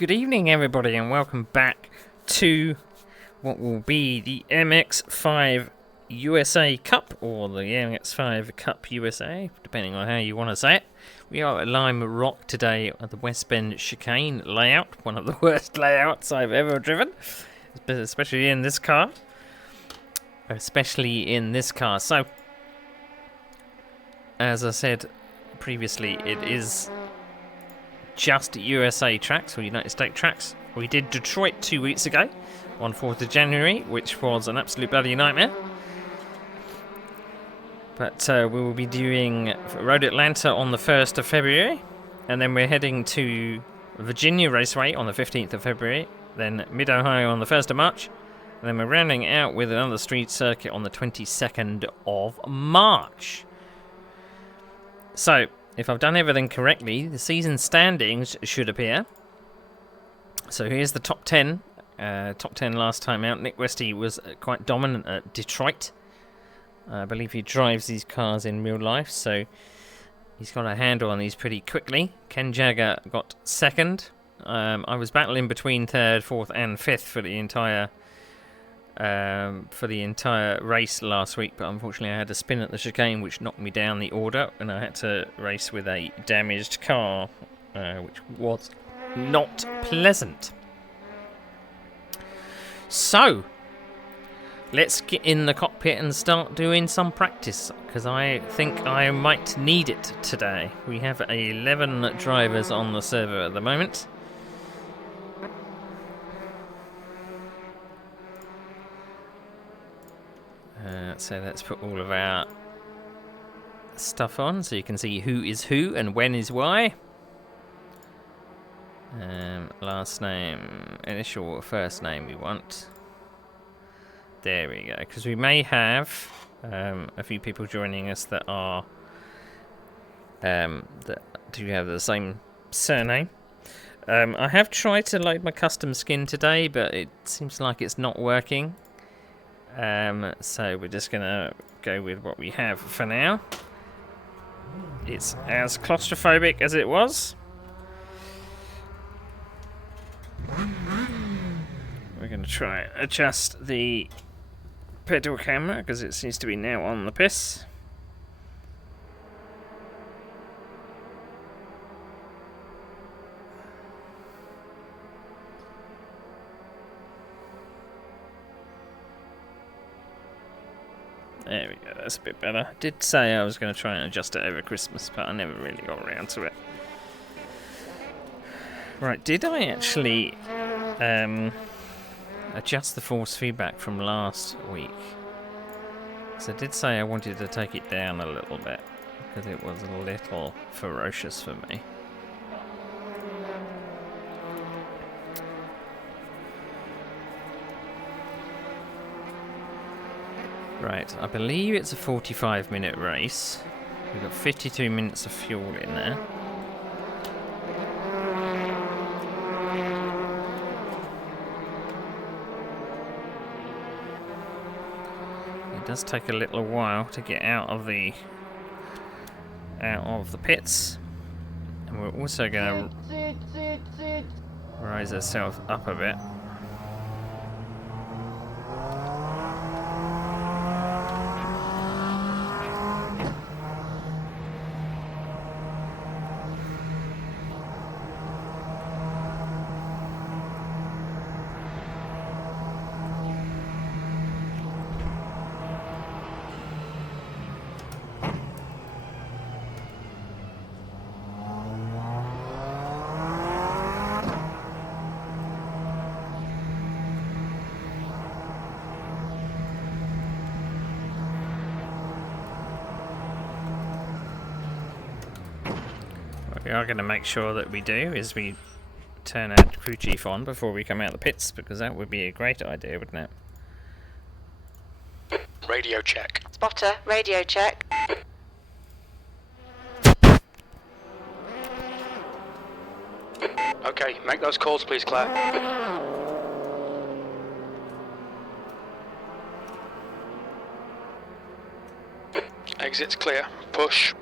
Good evening, everybody, and welcome back to what will be the MX-5 USA Cup, or the MX-5 Cup USA, depending on how you want to say it. We are at Lime Rock today at the West Bend chicane layout, one of the worst layouts I've ever driven, especially in this car. So, as I said previously, it is just USA tracks, or United States tracks. We did Detroit 2 weeks ago, on 4th of January, which was an absolute bloody nightmare. But we will be doing Road Atlanta on the 1st of February, and then we're heading to Virginia Raceway on the 15th of February, then Mid-Ohio on the 1st of March, and then we're rounding out with another street circuit on the 22nd of March. So, if I've done everything correctly, the season standings should appear. So here's the top 10. Top 10 last time out. Nick Westy was quite dominant at Detroit. I believe he drives these cars in real life, so he's got a handle on these pretty quickly. Ken Jagger got second. I was battling between third, fourth, and fifth for the entire race last week, but unfortunately I had a spin at the chicane which knocked me down the order, and I had to race with a damaged car, which was not pleasant. So, let's get in the cockpit and start doing some practice, because I think I might need it today. We have 11 drivers on the server at the moment. So let's put all of our stuff on so you can see who is who and when is why. Last name, initial, first name we want. There we go, because we may have a few people joining us that are that do have the same surname. I have tried to load my custom skin today, but it seems like it's not working. So we're just gonna go with what we have for now. It's as claustrophobic as it was. We're gonna try and adjust the pedal camera because it seems to be now on the piss. There we go, that's a bit better. I did say I was going to try and adjust it over Christmas, but I never really got around to it. Right, did I actually adjust the force feedback from last week? Because I did say I wanted to take it down a little bit, because it was a little ferocious for me. Right, I believe it's a 45-minute race. We've got 52 minutes of fuel in there. It does take a little while to get out of the pits. And we're also going to rise ourselves up a bit. What we are going to make sure that we do is we turn our crew chief on before we come out of the pits, because that would be a great idea, wouldn't it? Radio check. Spotter, radio check. Okay, make those calls please, Claire. Exit's clear. Push.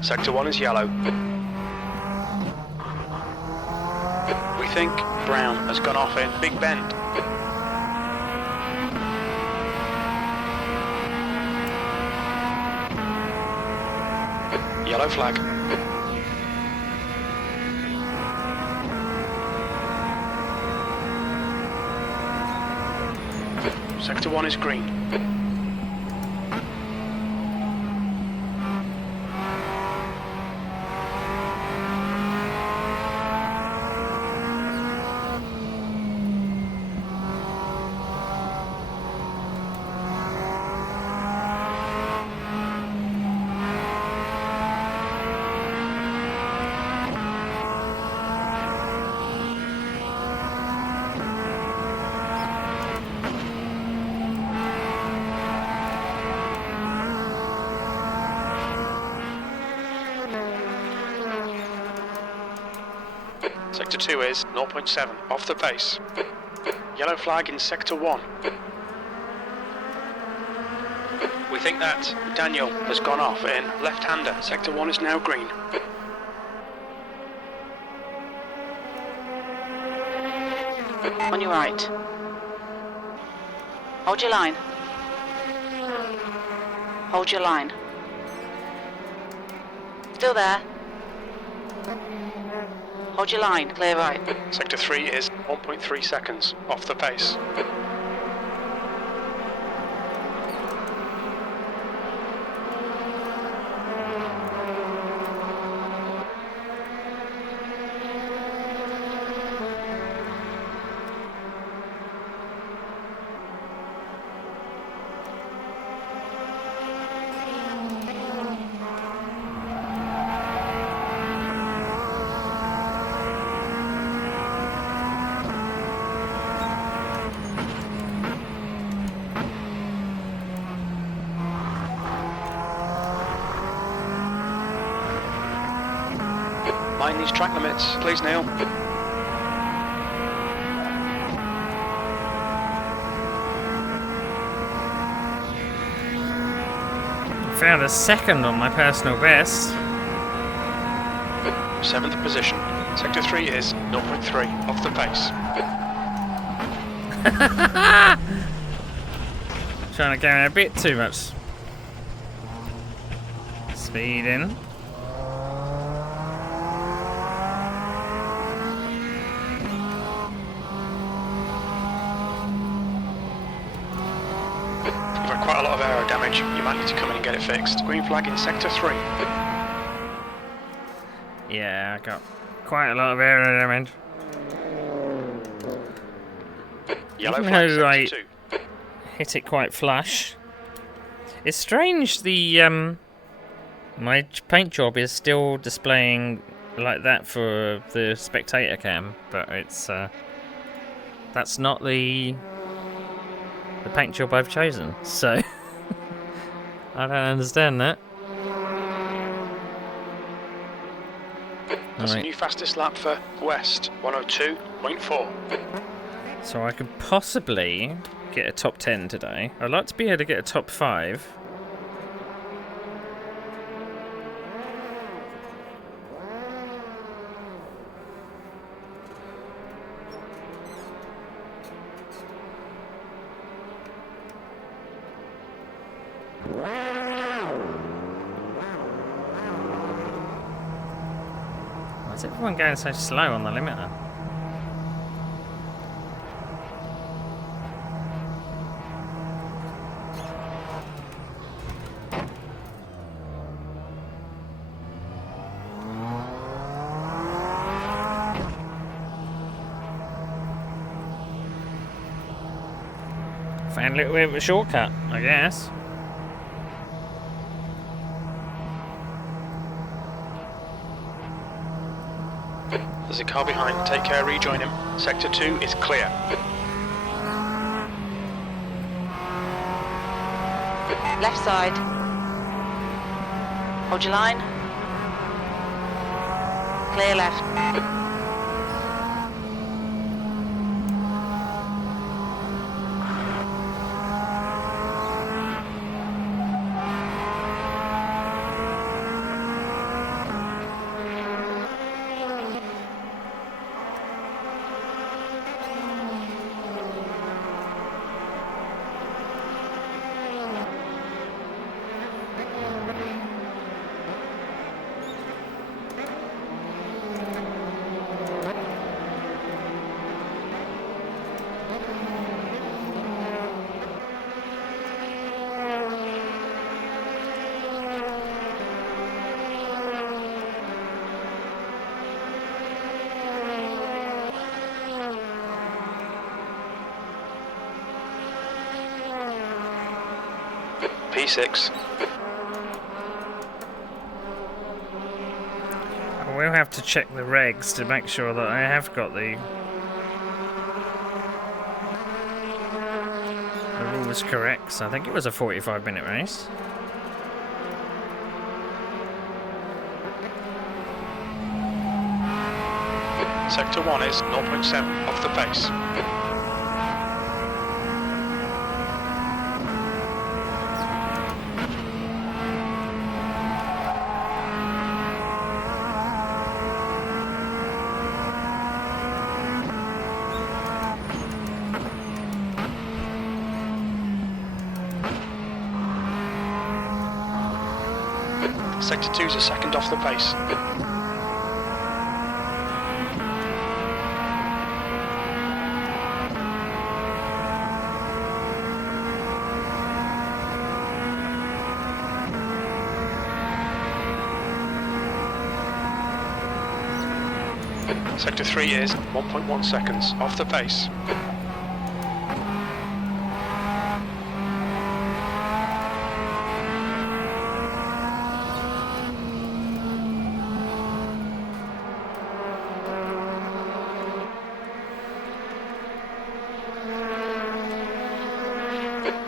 Sector 1 is yellow. We think brown has gone off in Big Bend. Yellow flag. Sector 1 is green. Sector 2 is 0.7, off the pace. Yellow flag in Sector 1. We think that Daniel has gone off in left-hander. Sector 1 is now green. On your right. Hold your line. Hold your line. Still there. Hold your line, clear right. Sector 3 is 1.3 seconds, off the pace. Mind these track limits, please, Neil. Found a second on my personal best. 7th position. Sector 3 is 0.3, off the pace. Trying to go in a bit too much speed in. Quite a lot of aero damage. You might need to come in and get it fixed. Green flag in Sector 3. Yeah, I got quite a lot of aero damage. Yellow Even flag, though I Sector 2. hit it quite flush. It's strange the my paint job is still displaying like that for the spectator cam, but it's that's not the paint job I've chosen, so I don't understand that. That's a Right. new fastest lap for West, 102.4. So I could possibly get a top 10 today. I'd like to be able to get a top 5. Why is everyone going so slow on the limiter? Found a little bit of a shortcut, I guess. There's a car behind. Take care, rejoin him. Sector 2 is clear. Left side. Hold your line. Clear left. P6. I will have to check the regs to make sure that I have got the rules correct. So I think it was a 45-minute race. Sector 1 is 0.7 off the pace. Sector 2 is a second off the pace. Sector 3 is 1.1 seconds off the pace.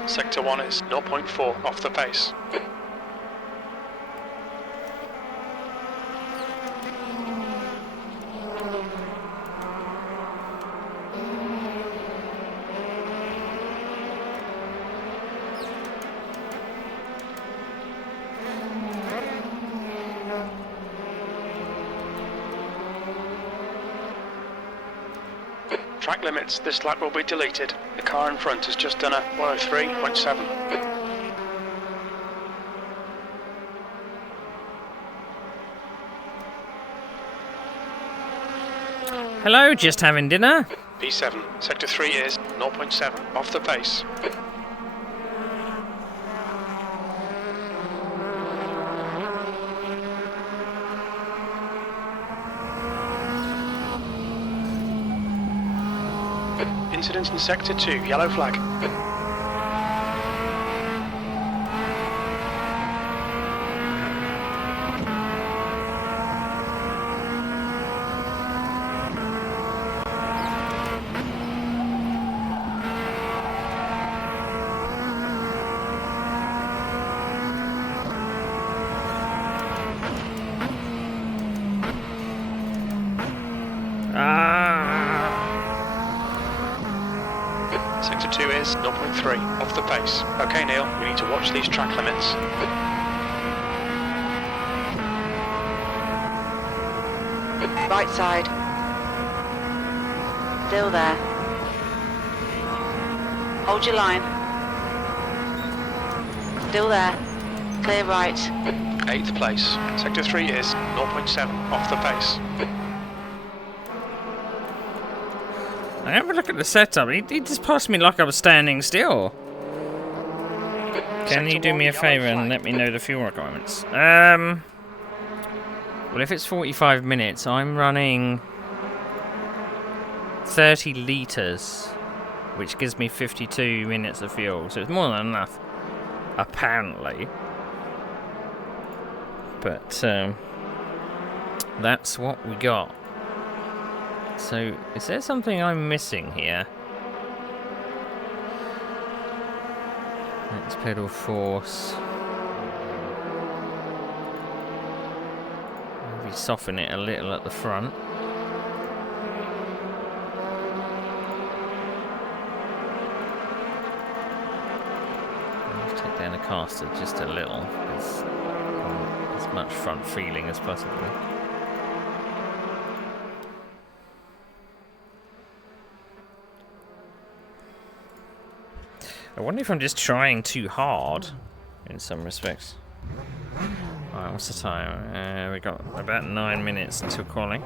Sector 1 is 0.4 off the pace. Track limits, this lap will be deleted. The car in front has just done a 103.7. Hello, just having dinner? P7, Sector 3 is 0.7 off the pace. Incident in Sector 2, yellow flag. Sector 2 is 0.3 off the pace. Okay, Neil, we need to watch these track limits. Right side. Still there. Hold your line. Still there. Clear right. 8th place. Sector 3 is 0.7 off the pace. I have a look at the setup. He just passed me like I was standing still. Can you do me a favour and let me know the fuel requirements? Well, if it's 45 minutes, I'm running 30 litres, which gives me 52 minutes of fuel. So it's more than enough, apparently. But that's what we got. So, is there something I'm missing here? Max pedal force. Maybe soften it a little at the front. Take down the caster just a little. It's as much front feeling as possible. I wonder if I'm just trying too hard in some respects. Alright, what's the time? We got about 9 minutes until calling.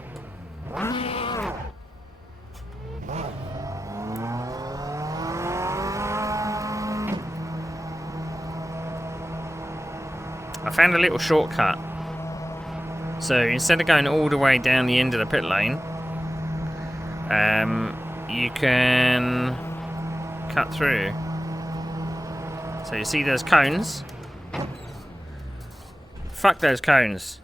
I found a little shortcut. So instead of going all the way down the end of the pit lane, you can cut through. So you see those cones? Fuck those cones.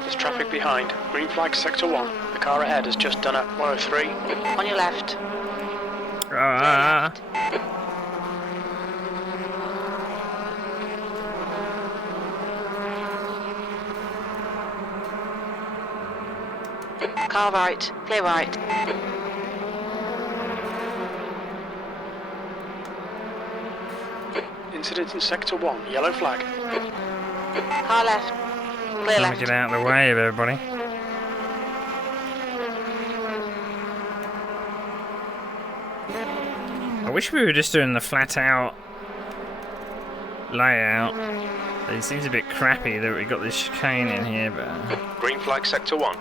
There's traffic behind. Green flag sector 1. The car ahead has just done a 103. On your left. Ah. Car right. Clear right. Incident in sector 1. Yellow flag. Car left. Clear Trying left. to get out of the way of everybody. I wish we were just doing the flat out layout. It seems a bit crappy that we got this chicane in here, but Green flag sector 1.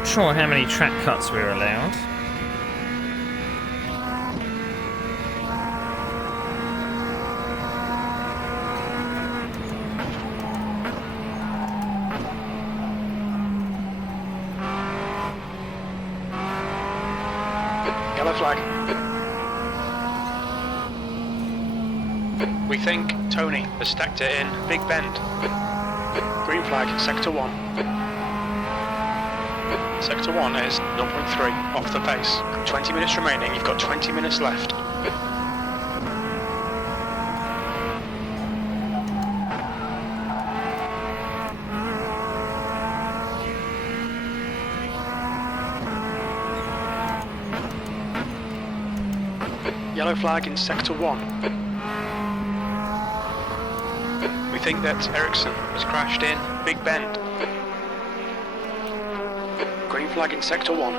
not sure how many track cuts we're allowed. Yellow flag. We think Tony has stacked it in Big Bend. Green flag, sector 1. Sector 1 is 0.3 off the pace. 20 minutes remaining, you've got 20 minutes left. Yellow flag in sector 1. We think that Ericsson has crashed in Big Bend. Green flag in sector 1.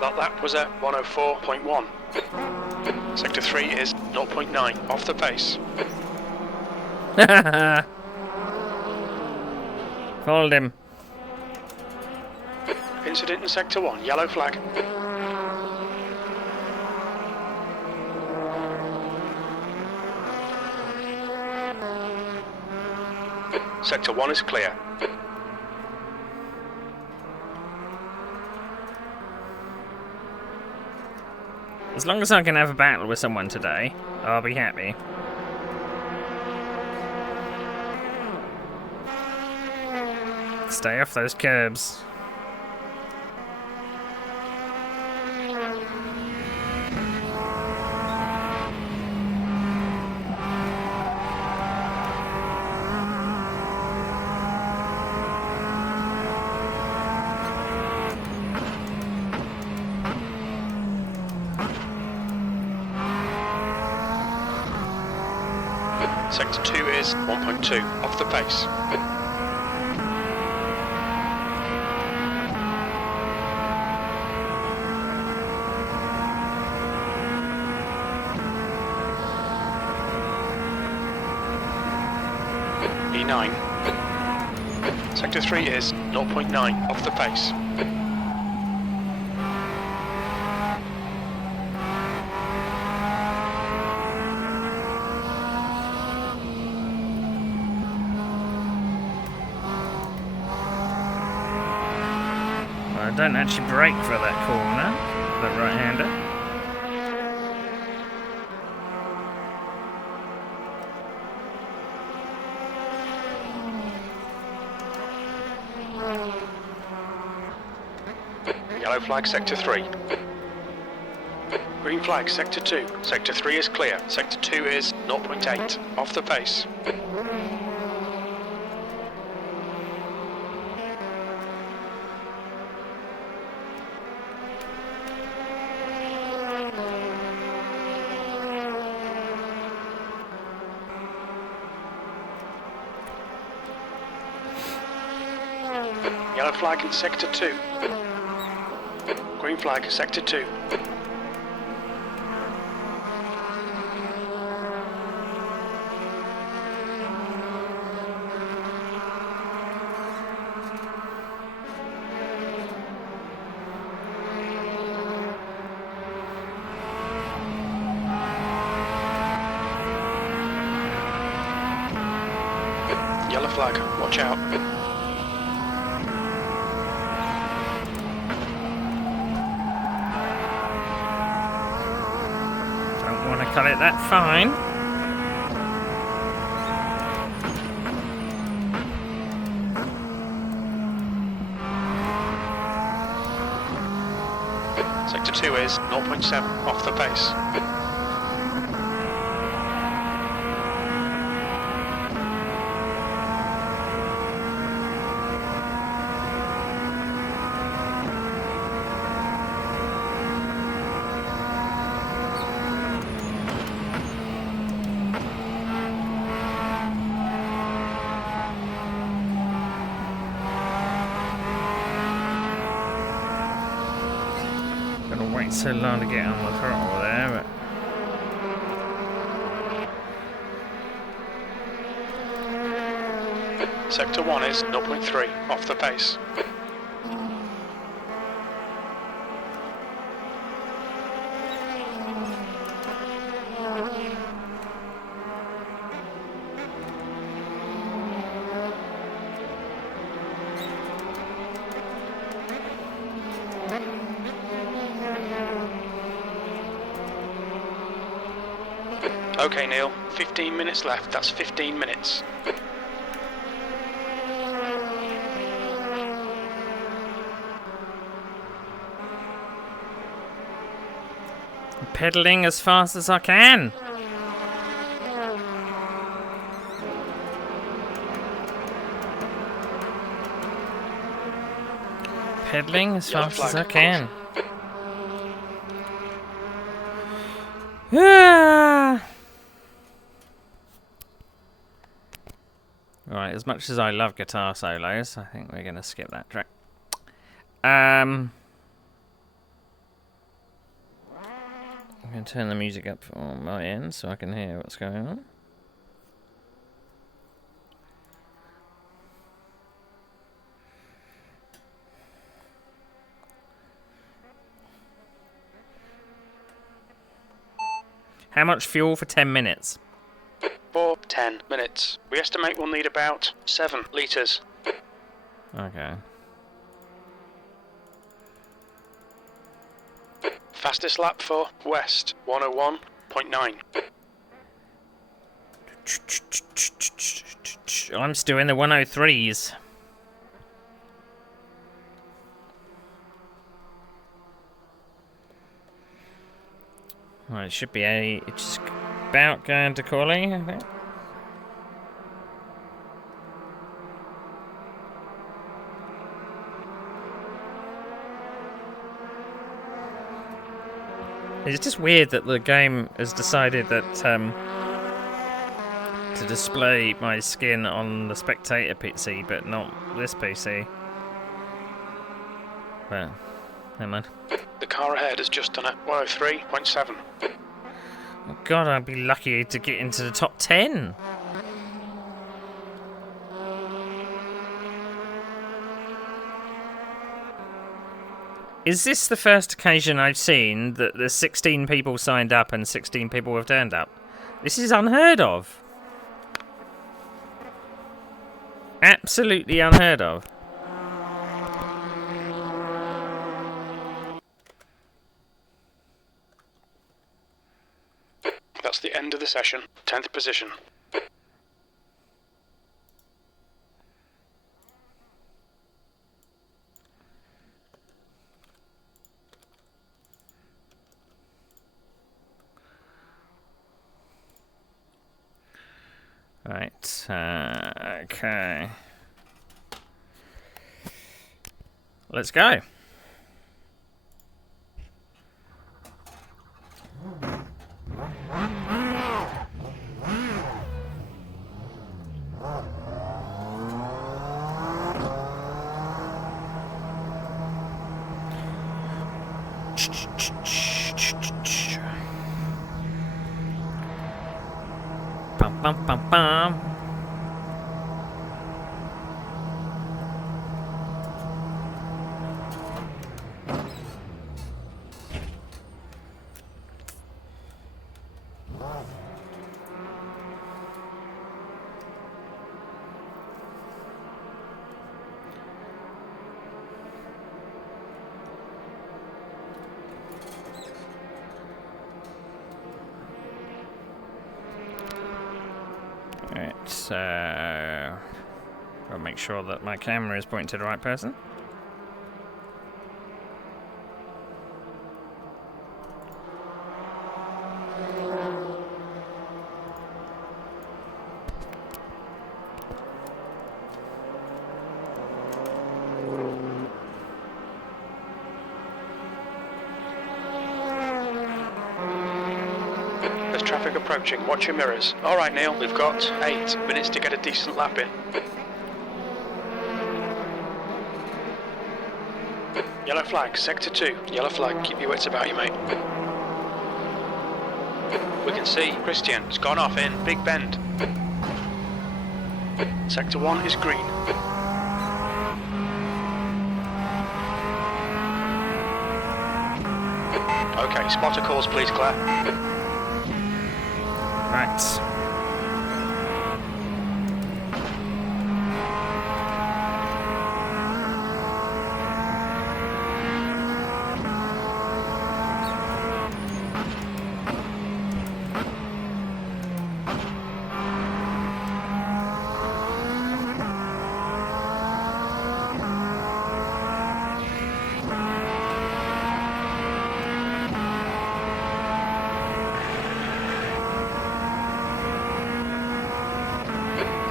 That was a 104.1. Sector 3 is 0.9 off the pace. Hold him. Incident in sector 1, yellow flag. Sector 1 is clear. As long as I can have a battle with someone today, I'll be happy. Stay off those curbs. Sector 2 is 1.2 off the pace. E9. Sector 3 is 0.9 off the pace. I don't actually brake for that corner, that right-hander. Yellow flag, sector 3. Green flag, sector 2. Sector 3 is clear. Sector 2 is 0.8 off the pace. Yellow flag in sector 2. Green flag, sector 2. Yellow flag, watch out. Don't want to cut it that fine. Sector 2 is 0.7 off the pace. Gonna wait so long to get on the throttle there, but Sector 1 is 0.3 off the pace. Okay, Neil, 15 minutes left. That's 15 minutes. pedaling as fast as I can. Pedaling as fast as I can. Right, as much as I love guitar solos, I think we're going to skip that track. I'm going to turn the music up on my end so I can hear what's going on. How much fuel for 10 minutes? For 10 minutes. We estimate we'll need about 7 litres. Okay. Fastest lap for West, 101.9. I'm still in the 103s. Right, it should be it's about going to Corley, I think. It's just weird that the game has decided that to display my skin on the spectator PC, but not this PC. Well, never mind. The car ahead has just done a 103.7. Oh God, I'd be lucky to get into the top 10. Is this the first occasion I've seen that there's 16 people signed up and 16 people have turned up? This is unheard of. Absolutely unheard of. That's the end of the session. 10th position. Right, okay. Let's go. Bum, bum, bum, bum. Right, so I'll make sure that my camera is pointing to the right person. There's traffic approaching. Watch your mirrors. All right, Neil. We've got 8 minutes to get a decent lap in. Yellow flag, sector 2. Yellow flag, keep your wits about you, mate. We can see Christian has gone off in Big Bend. Sector 1 is green. Okay, spotter calls please, Claire. Right.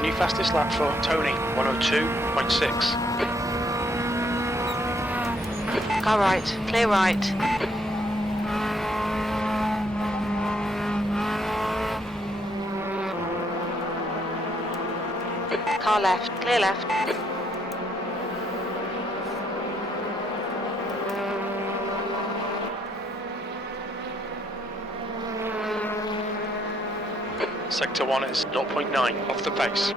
New fastest lap for Tony, 102.6. Car right. Clear right. Car left. Clear left. Sector 1 is 0.9 off the pace.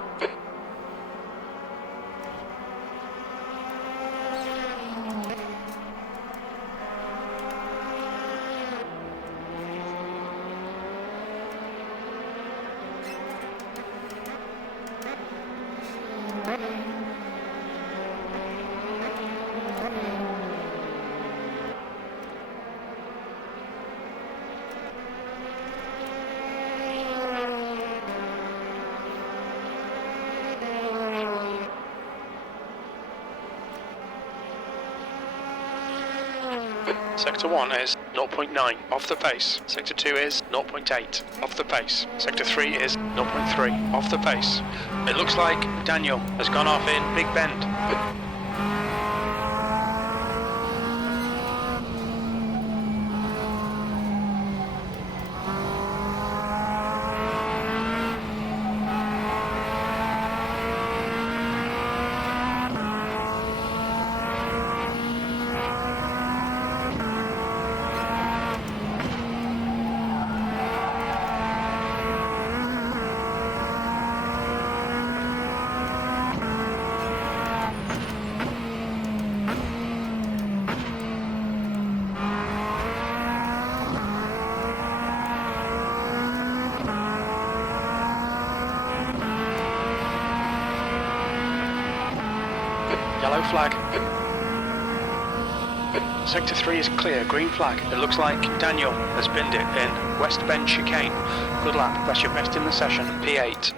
Sector 1 is 0.9 off the pace. Sector 2 is 0.8 off the pace. Sector 3 is 0.3 off the pace. It looks like Daniel has gone off in Big Bend. Yellow flag. Sector 3 is clear, green flag. It looks like Daniel has binned it in West Bend chicane. Good lap, that's your best in the session, P8.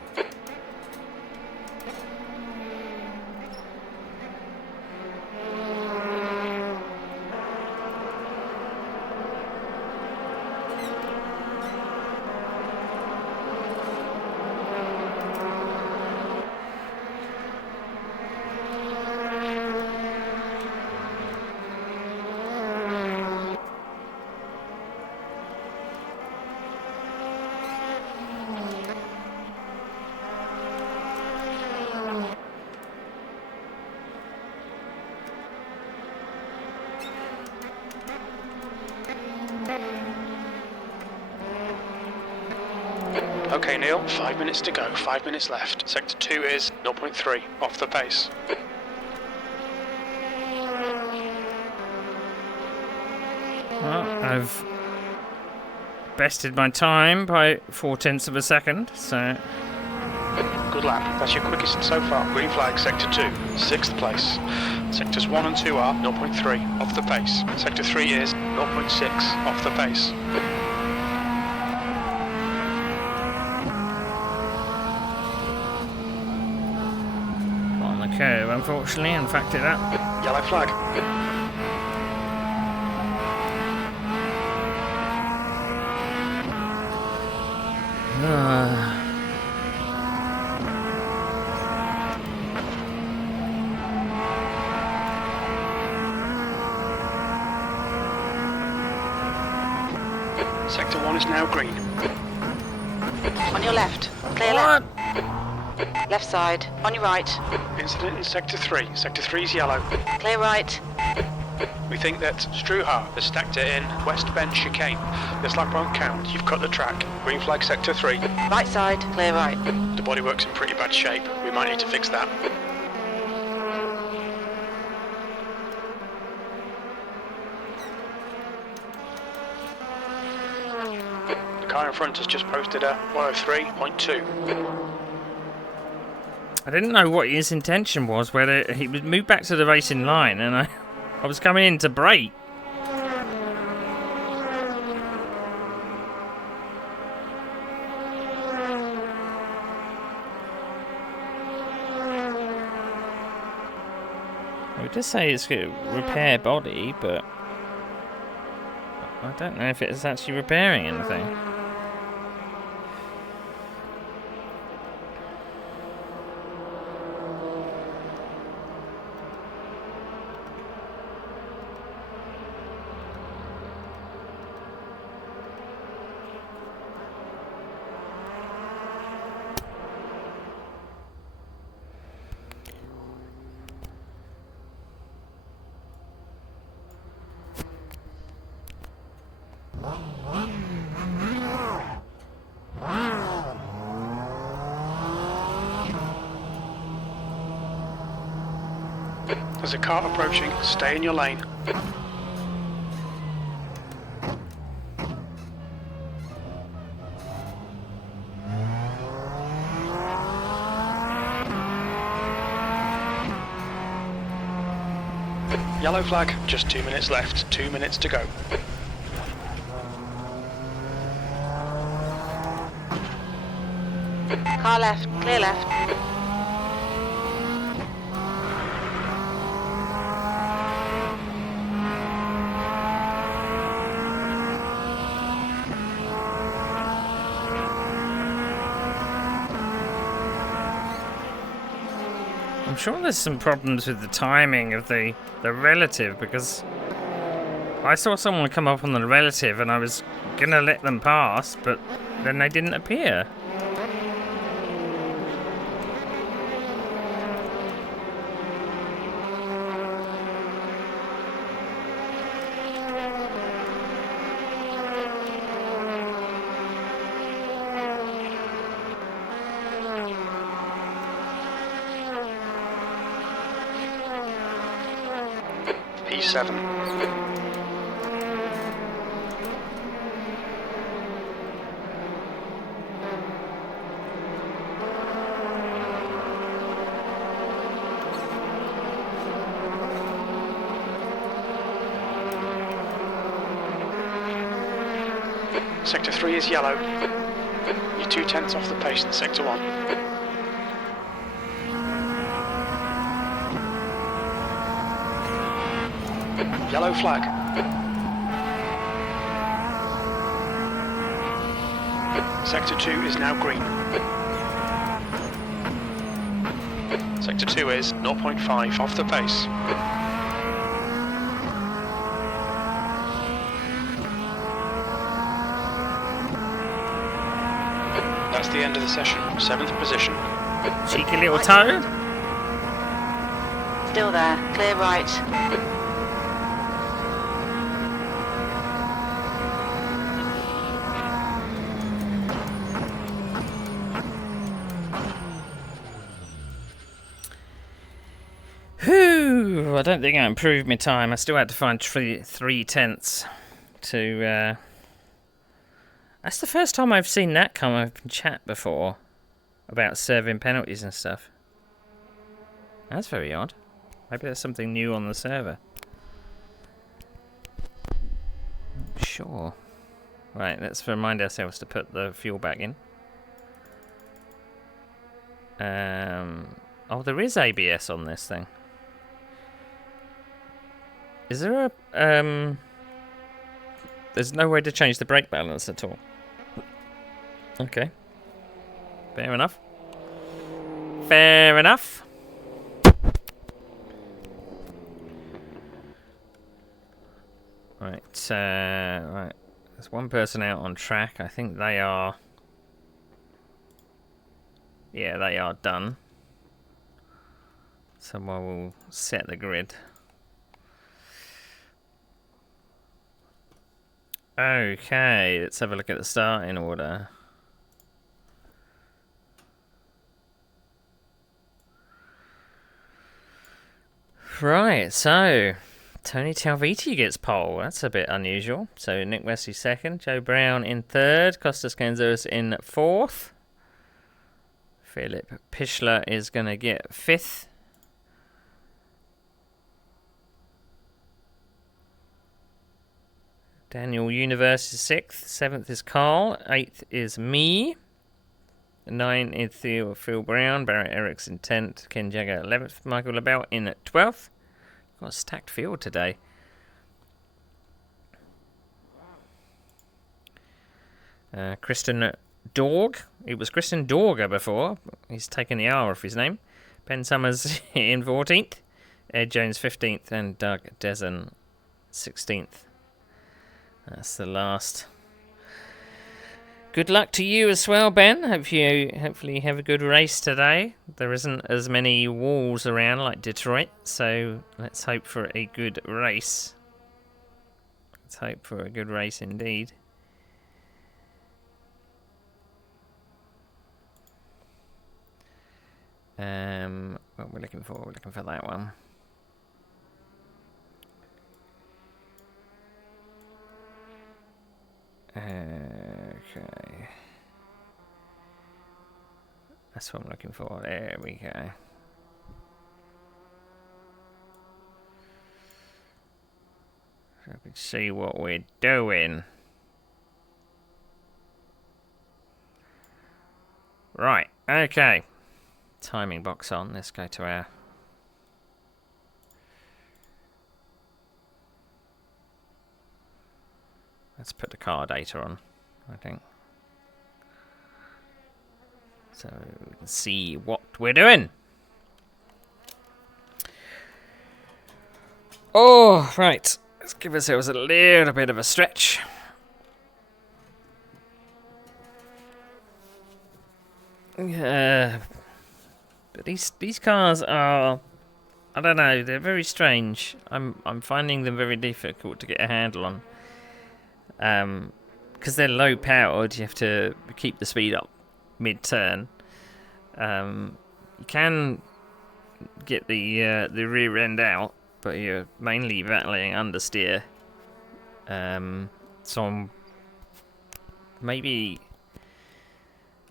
Okay, Neil, 5 minutes to go, 5 minutes left. Sector 2 is 0.3, off the pace. Well, I've bested my time by 0.4 of a second, so... Good lap. That's your quickest so far. Green flag, Sector 2, 6th place. Sectors 1 and 2 are 0.3, off the pace. Sector 3 is 0.6, off the pace. On the curve, unfortunately, and fucked it up. Yellow flag. Sector 1 is now green. On your left. Clear What? left. Left side. On your right. Incident in Sector 3. Sector 3 is yellow. Clear right. We think that Struha has stacked it in West Bend chicane. This lap won't count. You've cut the track. Green flag, Sector 3. Right side. Clear right. The bodywork's in pretty bad shape. We might need to fix that. The car in front has just posted a 103.2. I didn't know what his intention was, whether he would move back to the racing line, and I was coming in to brake. I would just say it's a repair body, but I don't know if it's actually repairing anything. There's a car approaching. Stay in your lane. Yellow flag. Just 2 minutes left. 2 minutes to go. Car left. Clear left. I'm sure there's some problems with the timing of the relative, because I saw someone come up on the relative and I was gonna let them pass, but then they didn't appear. P7. Sector 3 is yellow. You're 2/10 off the pace in Sector 1. Yellow flag. Sector 2 is now green. Sector 2 is 0.5 off the pace. That's the end of the session. 7th position. Cheeky little toe. Still there. Clear right. I don't think I improved my time. I still had to find 3/10 to... That's the first time I've seen that come up in chat before. About serving penalties and stuff. That's very odd. Maybe there's something new on the server. Sure. Right, let's remind ourselves to put the fuel back in. Oh, there is ABS on this thing. Is there a... There's no way to change the brake balance at all. Okay. Fair enough. Fair enough. Right, right. There's one person out on track. I think they are... Yeah, they are done. Someone will set the grid. Okay, let's have a look at the starting order. Right, so Tony Talviti gets pole. That's a bit unusual. So Nick Wesley second, Joe Brown in third, Costas Kanzos in fourth. Philip Pichler is going to get fifth. Daniel Universe is sixth. Seventh is Carl. Eighth is me. 9th is Phil Brown. Barrett Erickson 10th. Ken Jagger 11th. Michael LaBelle in at 12th. Got a stacked field today. Kristen Dorg. It was Kristen Dorger before. He's taken the R off his name. Ben Summers in 14th. Ed Jones 15th. And Doug Dezen 16th. That's the last. Good luck to you as well, Ben. Hopefully you have a good race today. There isn't as many walls around like Detroit, so let's hope for a good race. Let's hope for a good race indeed. What we're looking for? We're looking for that one. Okay. That's what I'm looking for. There we go. So I can see what we're doing. Right, okay. Timing box on. Let's go to our... Let's put the car data on, I think. So we can see what we're doing. Oh, right. Let's give ourselves a little bit of a stretch. But these cars are, I don't know, they're very strange. I'm finding them very difficult to get a handle on. Because they're low powered, you have to keep the speed up mid-turn. You can get the rear end out, but you're mainly battling understeer. So maybe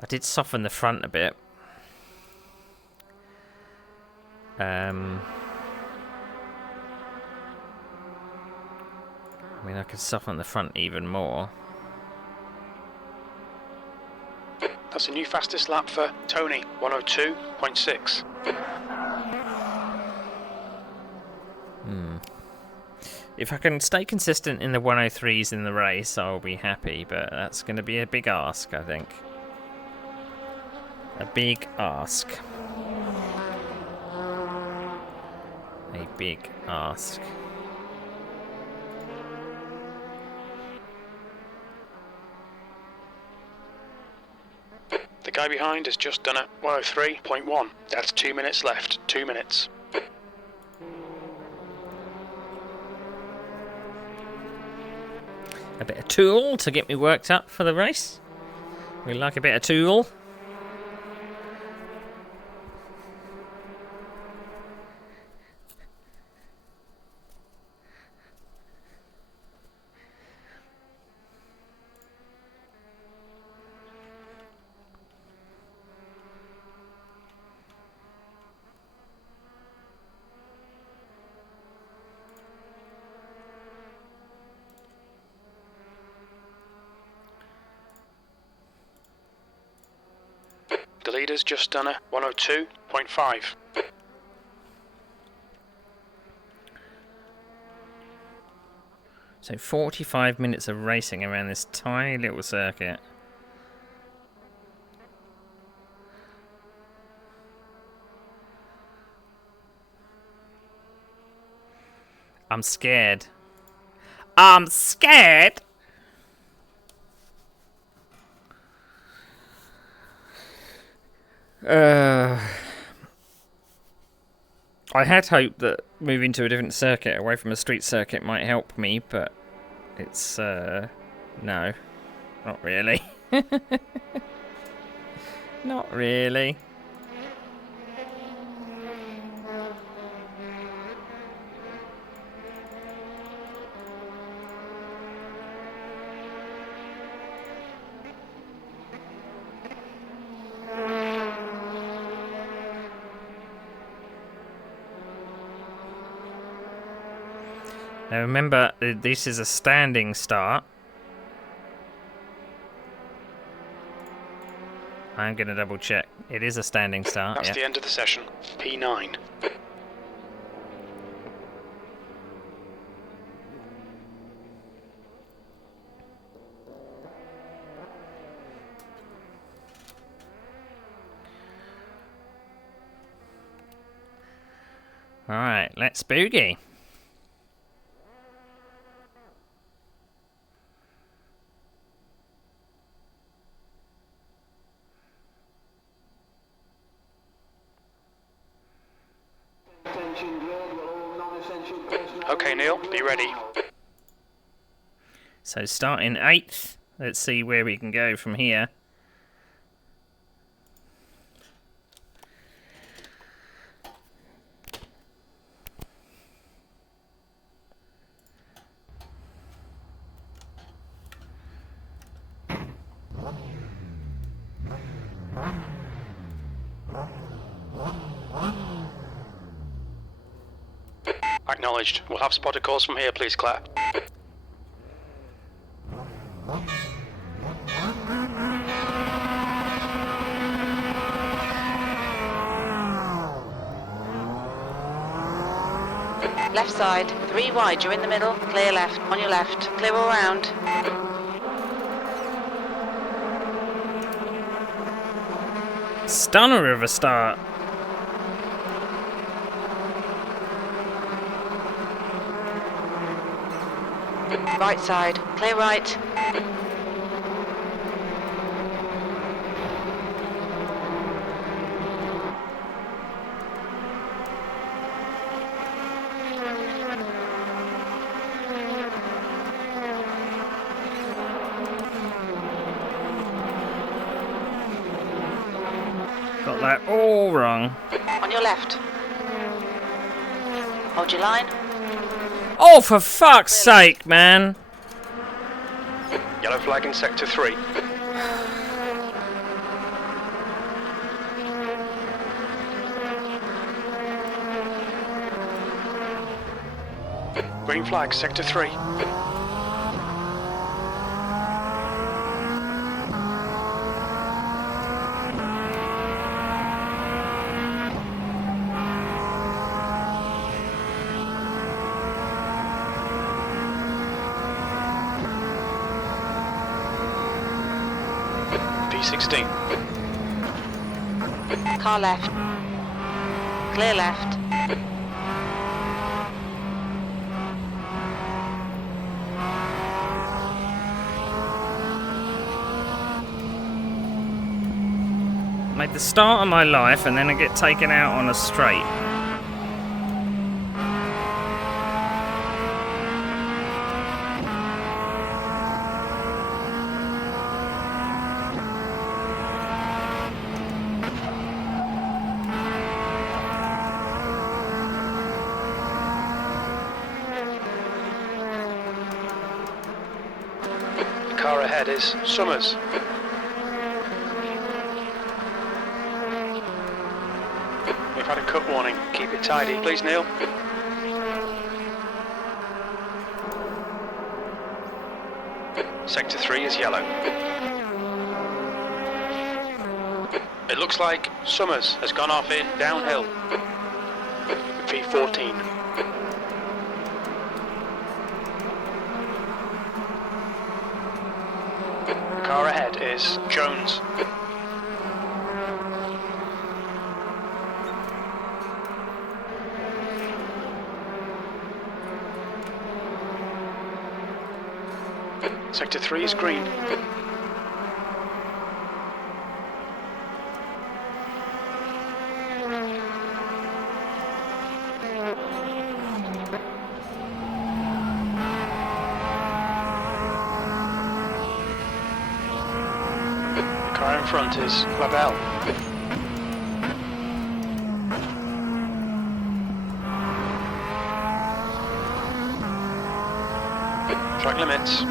I did soften the front a bit. I mean, I could soften the front even more. That's a new fastest lap for Tony, 102.6. If I can stay consistent in the 103s in the race, I'll be happy, but that's going to be a big ask, I think. A big ask. A big ask. The guy behind has just done a 103.1. That's 2 minutes left. 2 minutes. A bit of tool to get me worked up for the race. We like a bit of tool. leader's just done a 102.5. So 45 minutes of racing around this tiny little circuit. I'm scared. I'm scared! I had hoped that moving to a different circuit away from a street circuit might help me, but it's, no. Not really. Not really. Now remember, this is a standing start. I'm going to double check. It is a standing start. That's the end of the session. P9. Alright, let's boogie. Okay, Neil, be ready. So starting 8th. Let's see where we can go from here. Acknowledged. We'll have spotter calls from here, please, Claire. Left side, 3 wide, you're in the middle, clear left, on your left, clear all round. Stunner of a start. Right side, clear right. Got that all wrong. On your left. Hold your line. Oh, for fuck's sake, man. Yellow flag in sector 3. Green flag, sector 3. P16. Car left. Clear left. Made the start of my life and then I get taken out on a straight. The car ahead is Summers. We've had a cut warning. Keep it tidy, please, Neil. Sector 3 is yellow. It looks like Summers has gone off in downhill. V14. The car ahead is Jones. Sector 3 is green. The car in front is Lavelle. Track limits.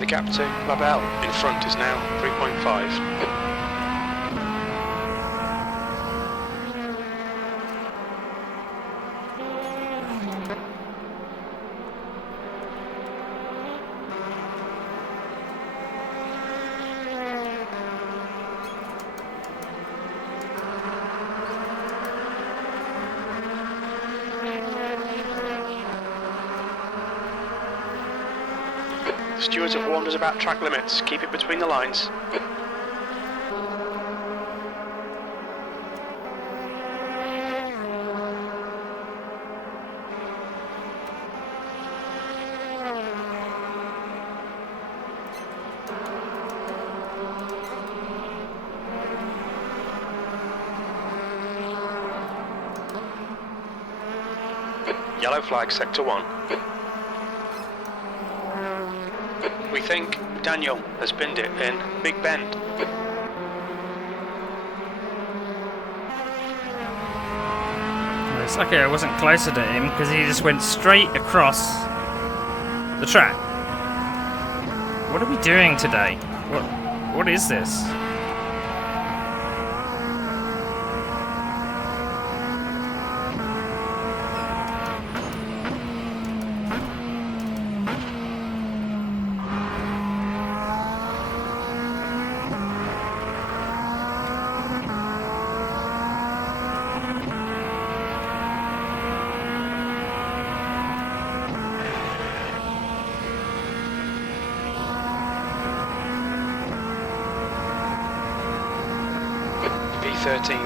The gap to Lavelle in front is now 3.5. The stewards have warned us about track limits. Keep it between the lines. Yellow flag, sector 1. We think Daniel has binned it in Big Bend. It's lucky I wasn't closer to him because he just went straight across the track. What are we doing today? What is this? V13.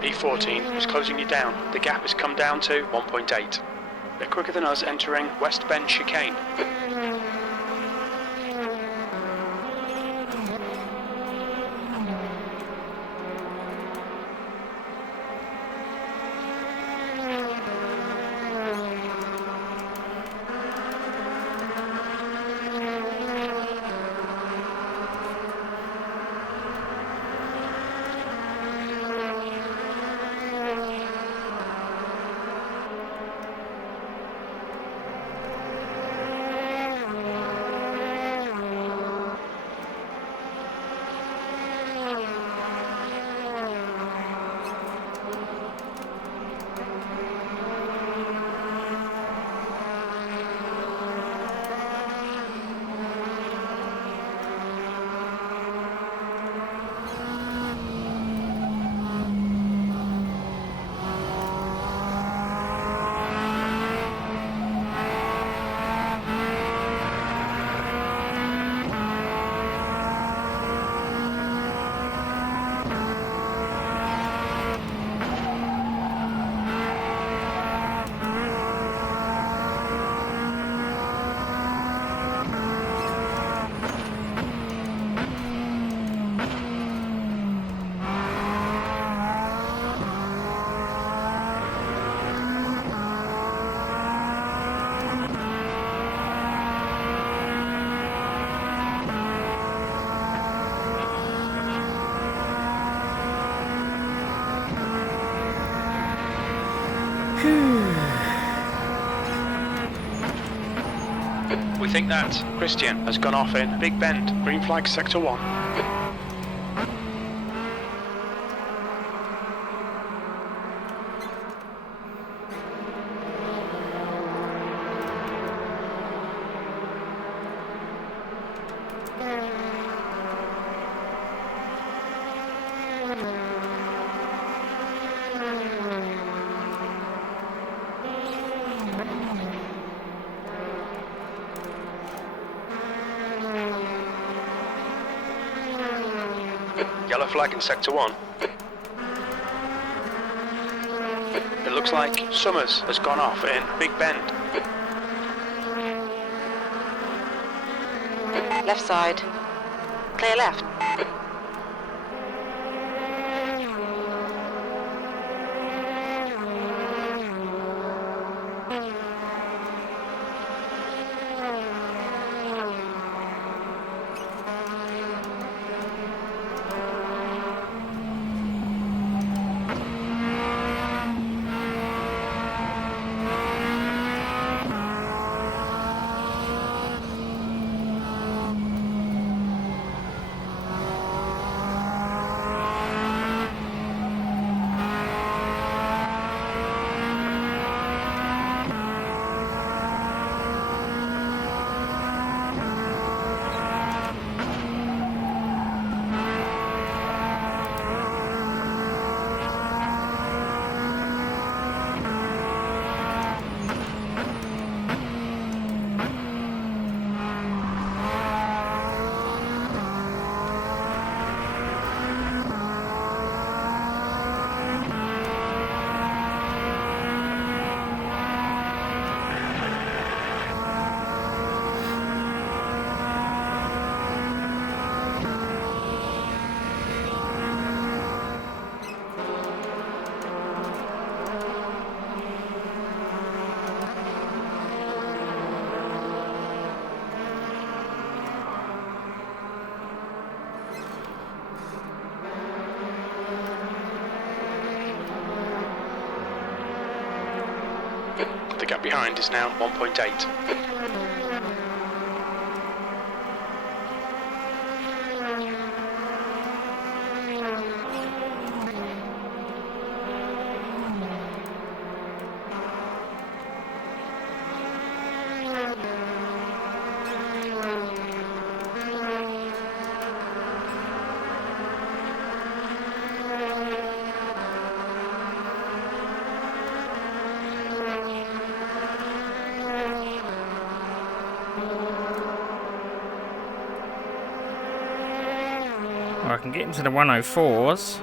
B14 is closing you down. The gap has come down to 1.8. They're quicker than us entering West Bend chicane. We think that Christian has gone off in Big Bend, green flag sector 1. Yellow flag in sector 1. It looks like Summers has gone off in Big Bend. Left side. Clear left. The gap behind is now 1.8. Well, I can get into the 104s.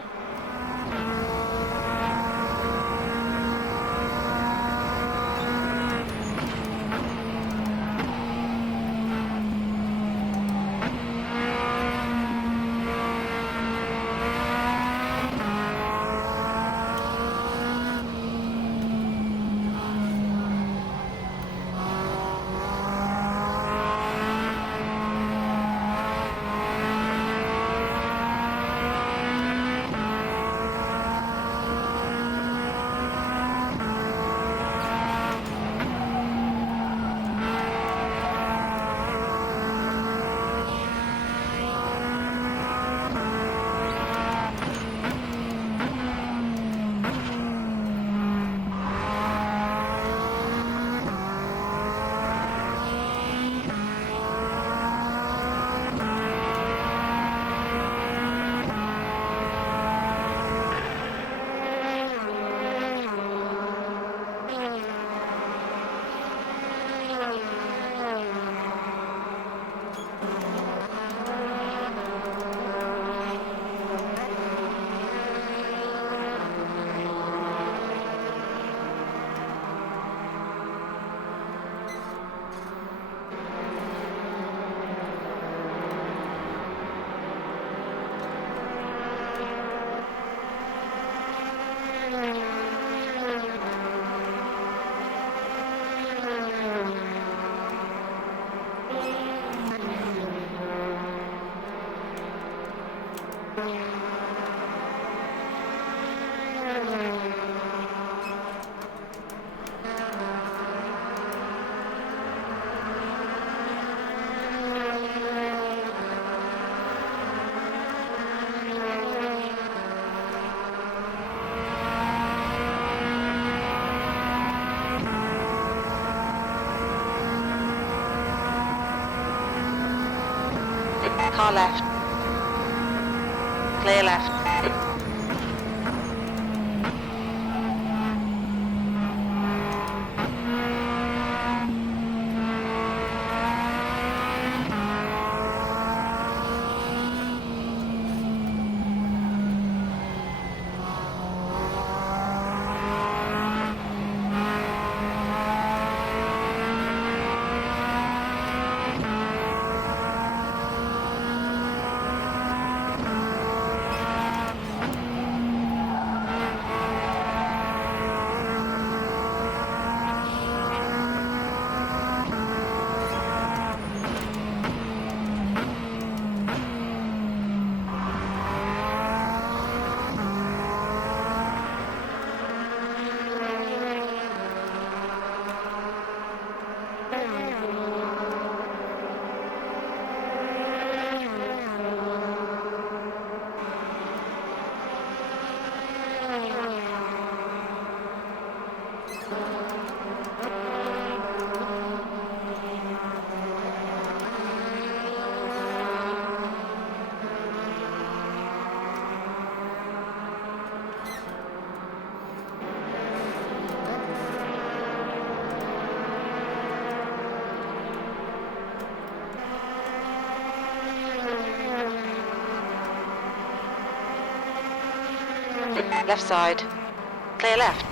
car left. Clear left. Left side. Clear left.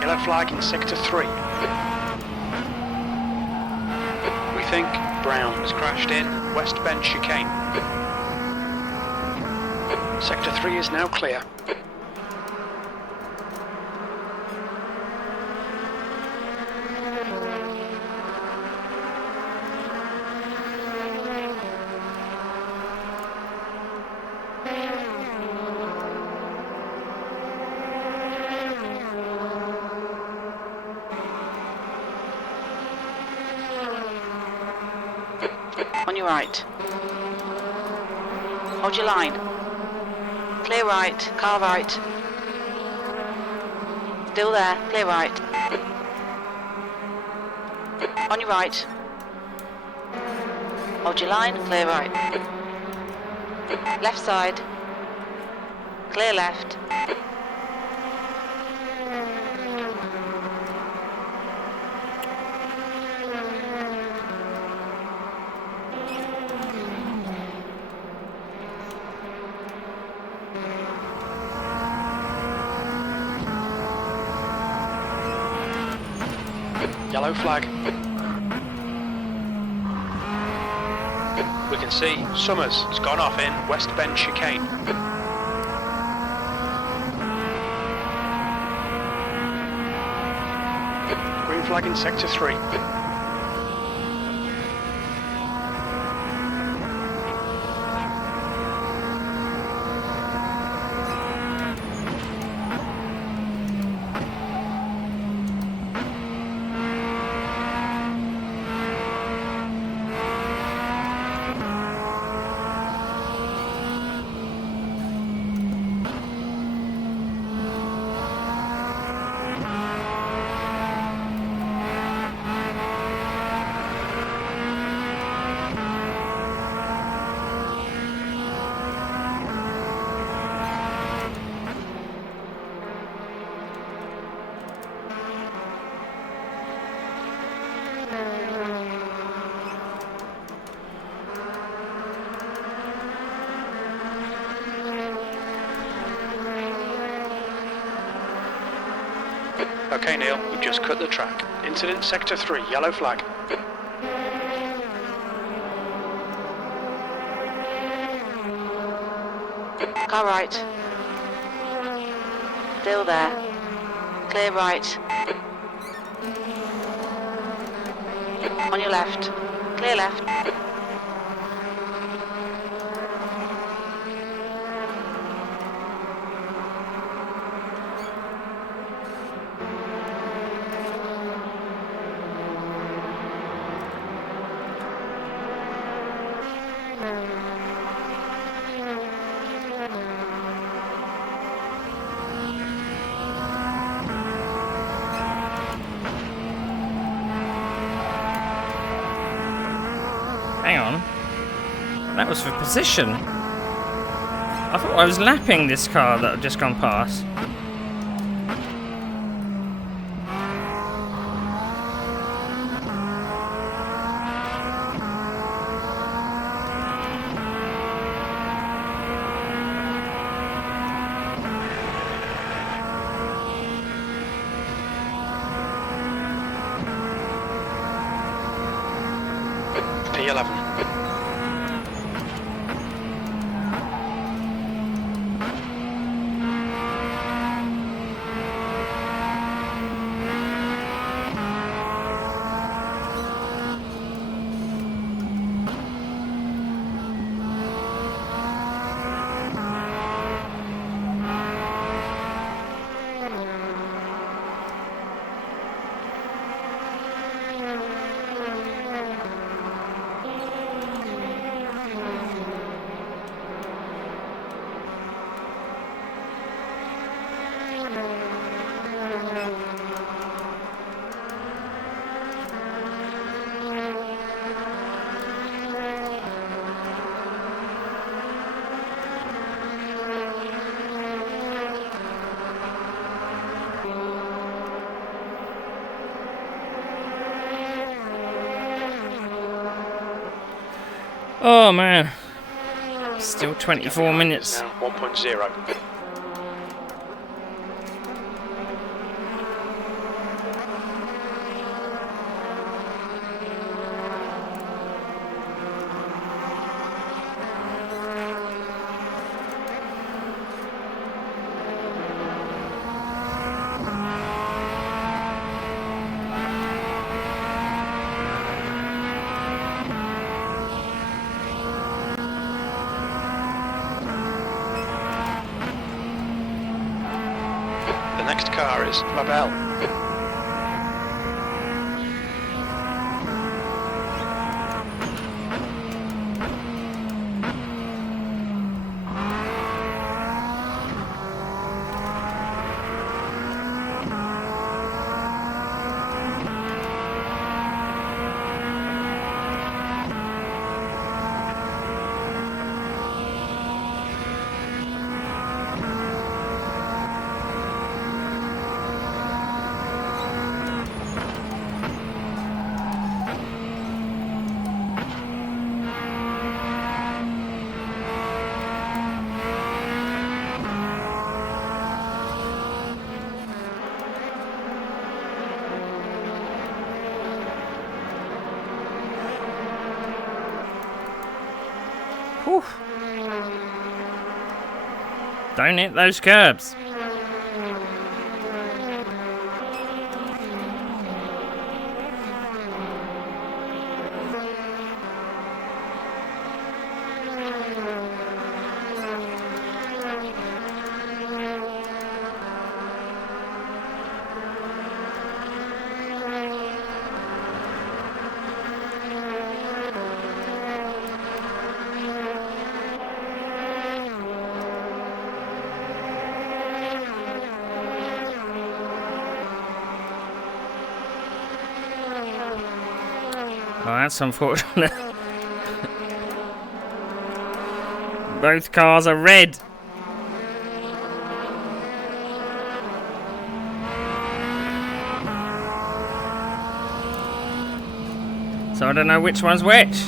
Yellow flag in sector 3. We think Brown has crashed in West Bend chicane. Sector 3 is now clear. On your right. Hold your line. Clear right, car right. Still there, clear right. On your right. Hold your line, clear right. Left side. Clear left. Yellow flag. We can see Summers has gone off in West Bend chicane. Green flag in sector 3. Okay, Neil, we've just cut the track. Incident Sector 3, yellow flag. Car right. Still there. Clear right. On your left. Clear left. Hang on. That was for position. I thought I was lapping this car that had just gone past. P11. Oh man. Still 24 minutes. Now 1.0. The next car is Labelle. Whew. Don't hit those curbs. Oh, that's unfortunate. Both cars are red. So I don't know which one's which.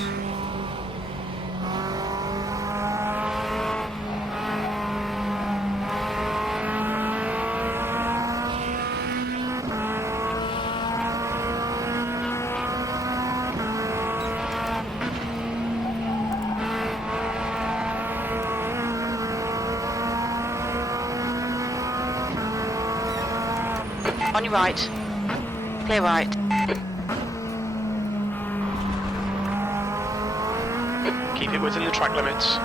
On your right. Clear right. Keep it within the track limits.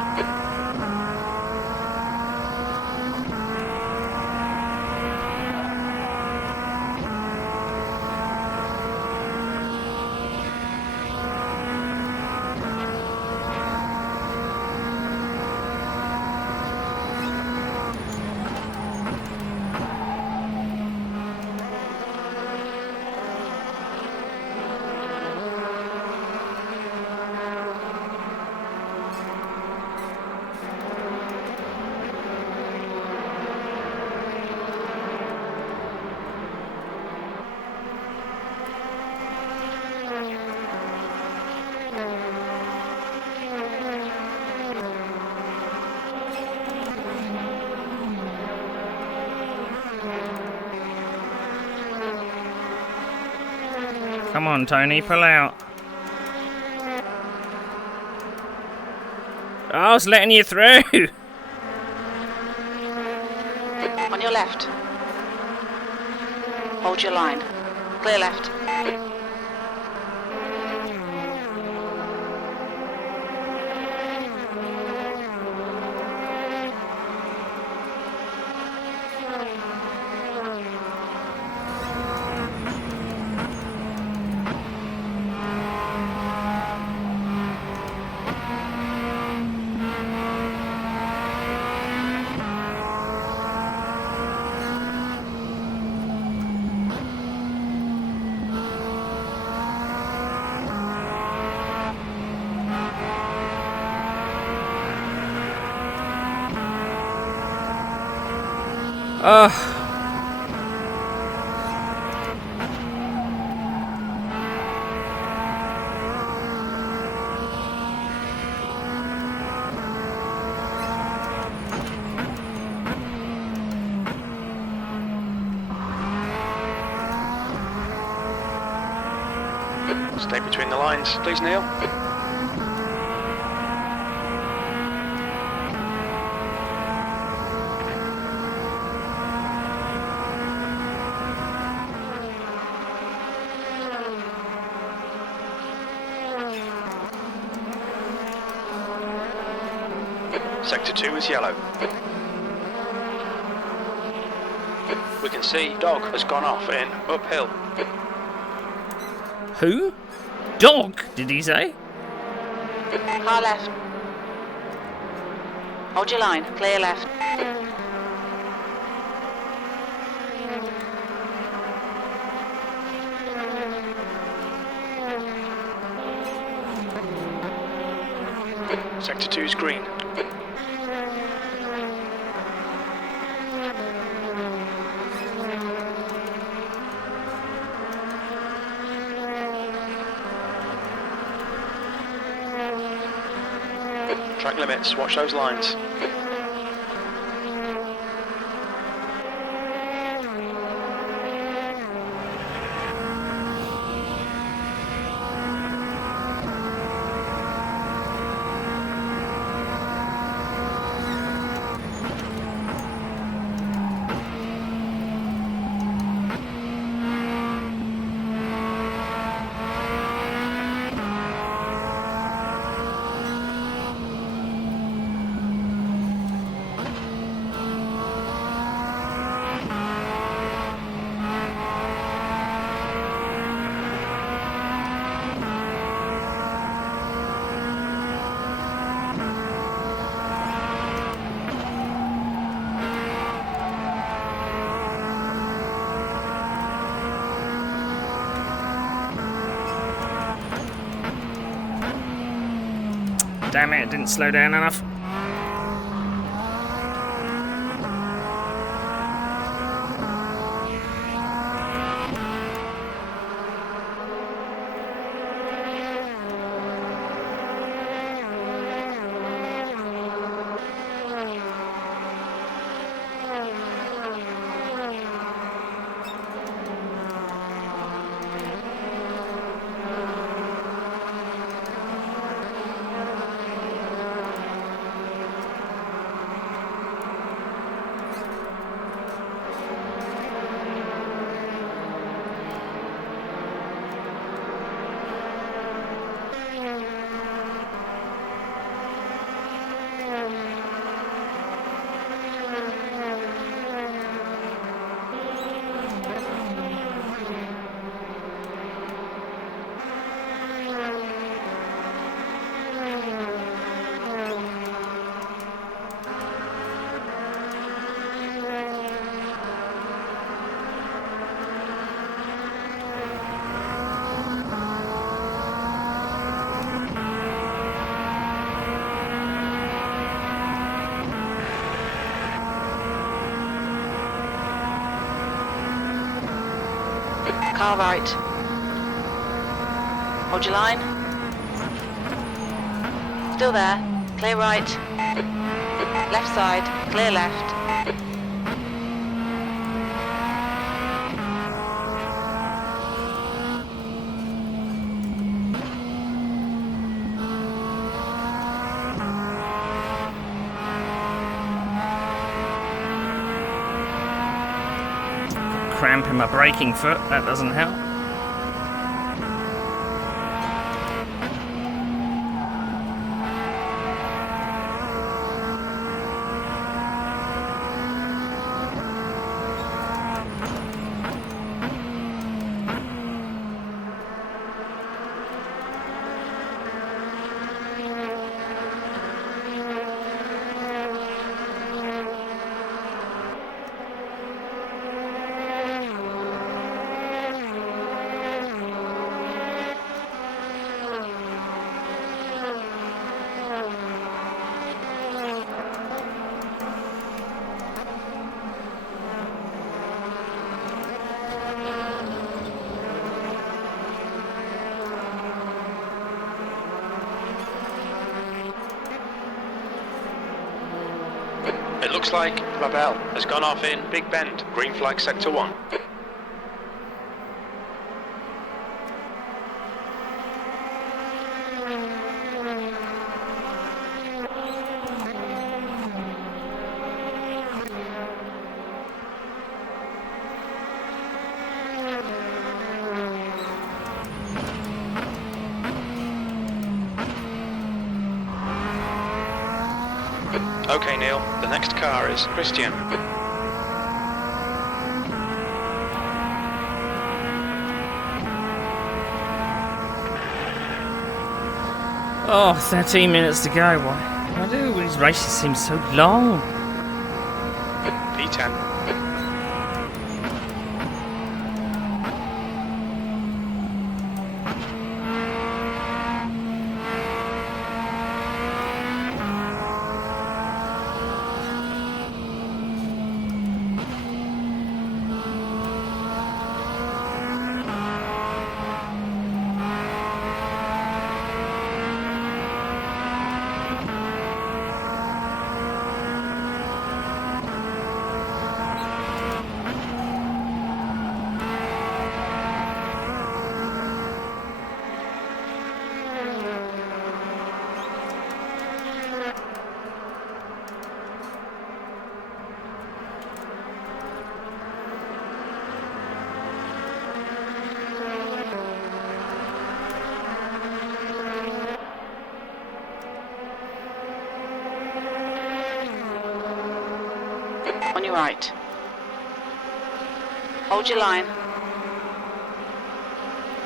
Come on, Tony, pull out. I was letting you through. On your left. Hold your line. Clear left. Ugh. Stay between the lines, please, Neil. Sector 2 is yellow. We can see dog has gone off in uphill. Who? Dog, did he say? Car left. Hold your line. Clear left. Sector 2 is green. Track limits, watch those lines. Damn it, it didn't slow down enough. Car right. Hold your line. Still there. Clear right. Left side. Clear left. Cramp in my braking foot, that doesn't help. It looks like Labelle has gone off in Big Bend, green flag sector 1. Okay, Neil, the next car is Christian. Oh, 13 minutes to go. Why do these races seem so long? P10. On your right. Hold your line.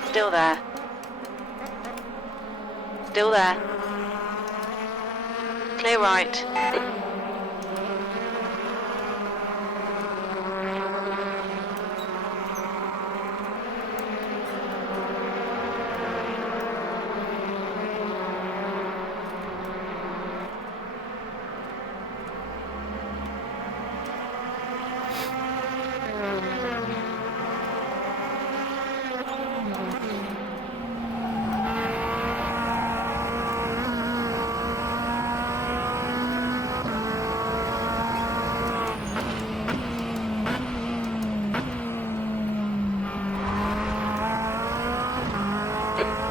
Still there. Still there. Clear right.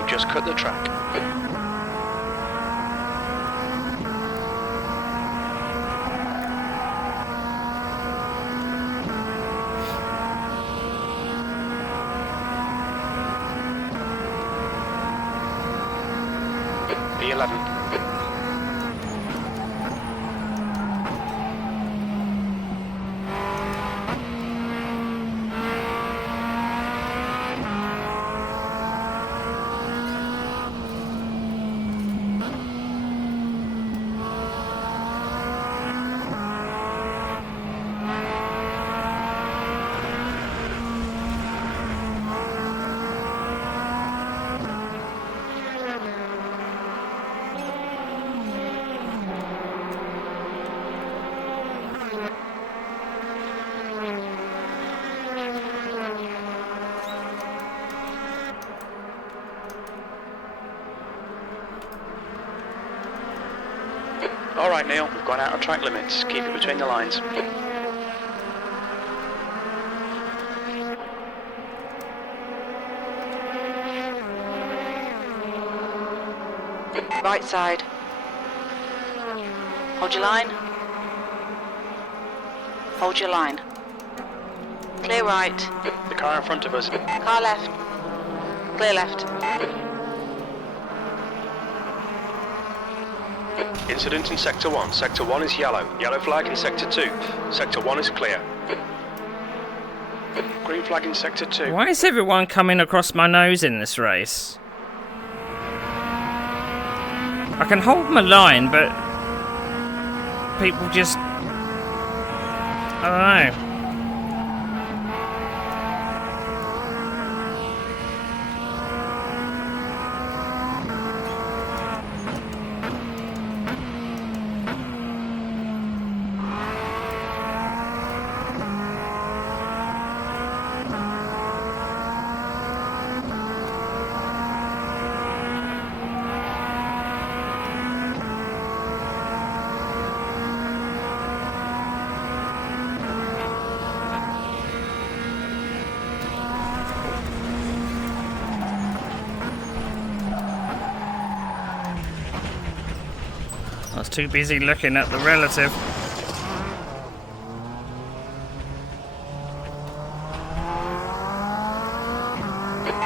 Just cut the track. B11. right, Neil. We've gone out of track limits. Keep it between the lines. Right side. Hold your line. Hold your line. Clear right. The car in front of us. Car left. Clear left. Incident in Sector 1. Sector 1 is yellow. Yellow flag in Sector 2. Sector 1 is clear. Green flag in Sector 2. Why is everyone coming across my nose in this race? I can hold my line, but people just... I don't know. I was too busy looking at the relative.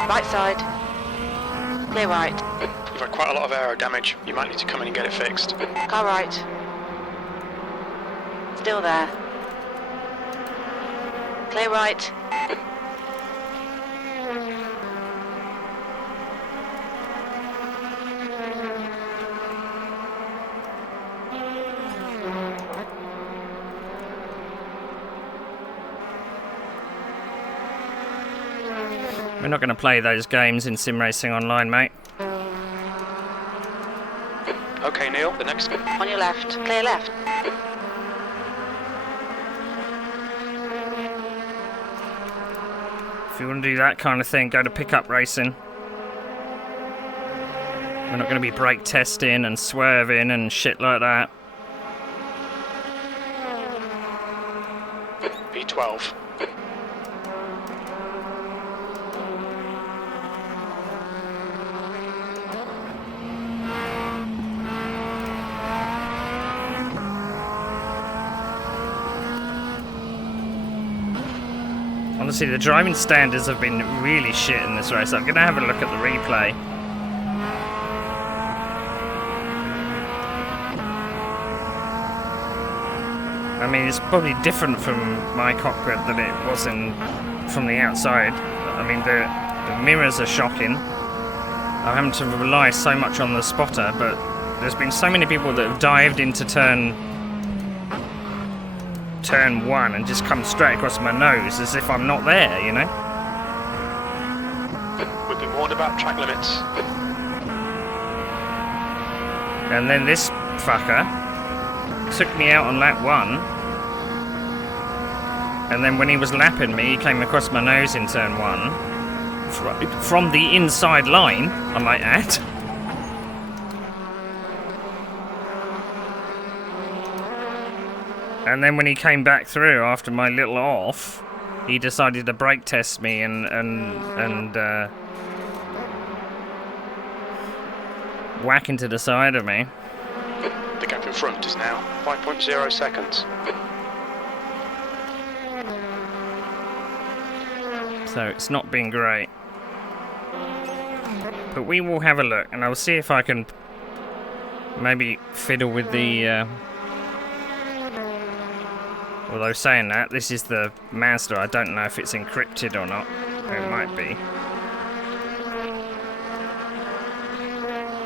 Right side. Clear right. You've had quite a lot of aero damage. You might need to come in and get it fixed. Car right. Still there. Clear right. We're not going to play those games in sim racing online, mate. Okay, Neil, the next... On your left. Clear left. If you want to do that kind of thing, go to pickup racing. We're not going to be brake testing and swerving and shit like that. B12. Honestly, the driving standards have been really shit in this race. I'm going to have a look at the replay. I mean, it's probably different from my cockpit than it was from the outside. I mean, the mirrors are shocking. I'm having to rely so much on the spotter, but there's been so many people that have dived into turn 1 and just come straight across my nose as if I'm not there, you know? We've been warned about track limits. And then this fucker took me out on lap 1. And then when he was lapping me, he came across my nose in turn 1. From the inside line, I might add. And then when he came back through after my little off, he decided to brake test me and whack into the side of me. The gap in front is now 5.0 seconds. So it's not been great. But we will have a look, and I'll see if I can maybe fiddle with the... Although saying that, this is the Mazda. I don't know if it's encrypted or not. It might be.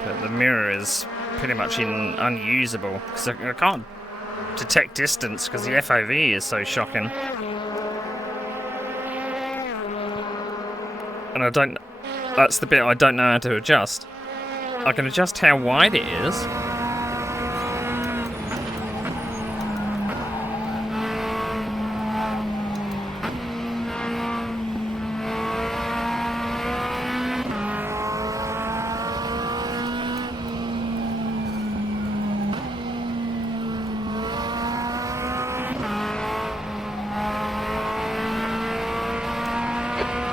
But the mirror is pretty much unusable. Because I can't detect distance because the FOV is so shocking. And I don't... That's the bit I don't know how to adjust. I can adjust how wide it is.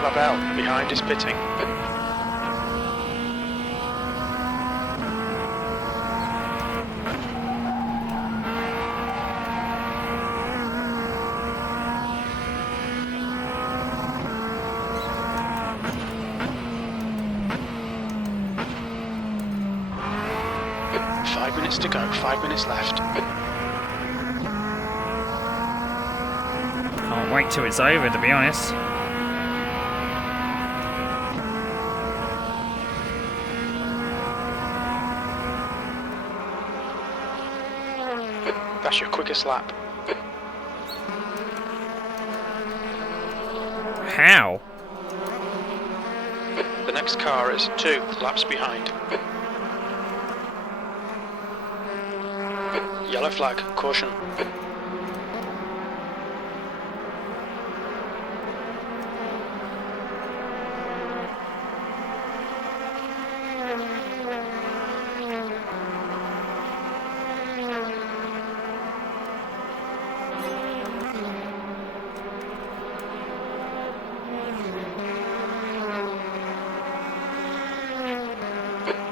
Labelle, behind is pitting. To go, 5 minutes left. Can't wait till it's over, to be honest. That's your quickest lap. How? The next car is 2 laps behind. Yellow flag, caution.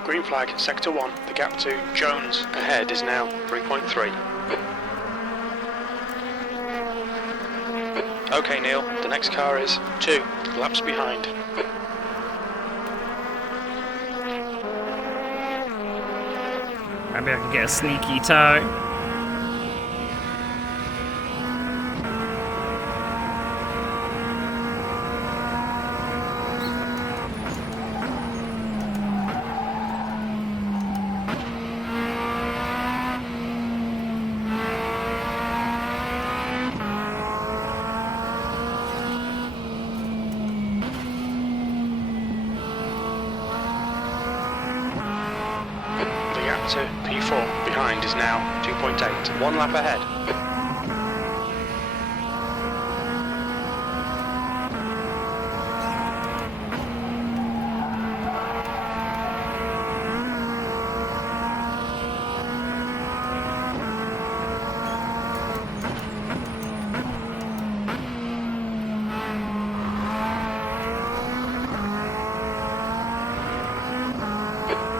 Green flag, sector 1, the gap to Jones ahead is now 3.3. Okay Neil, the next car is 2 laps behind. Maybe I can get a sneaky toe. To P4 behind is now 2.8, 1 lap ahead.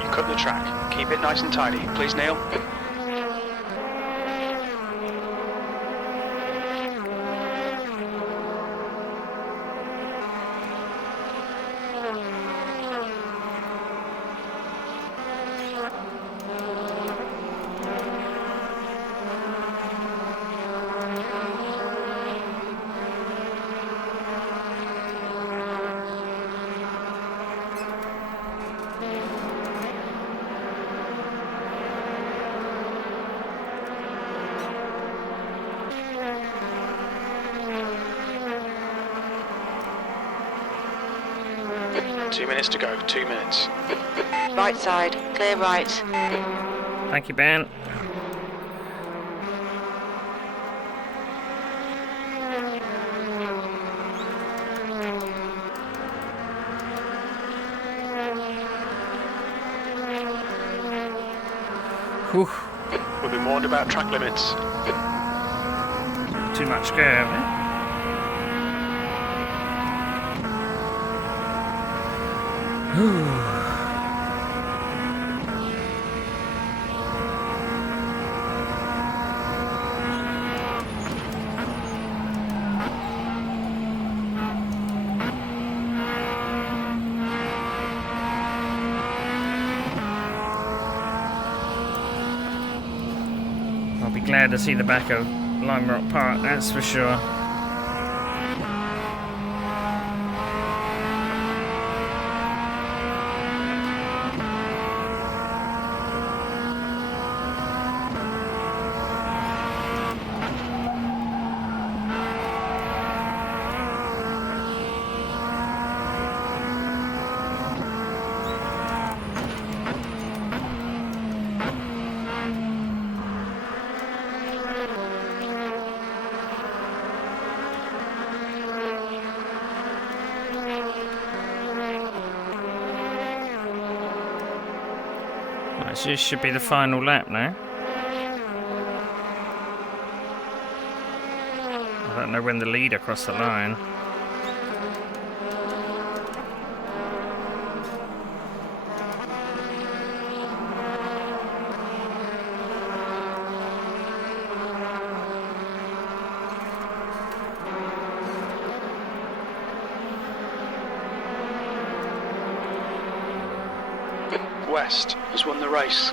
You cut the track. Keep it nice and tidy, please Neil. Two minutes to go, 2 minutes. Right side, clear right. Thank you, Ben. Whew. We'll be warned about track limits. Too much curve, eh? I'll be glad to see the back of Lime Rock Park, that's for sure. This should be the final lap now. I don't know when the lead across the line. West has won the race.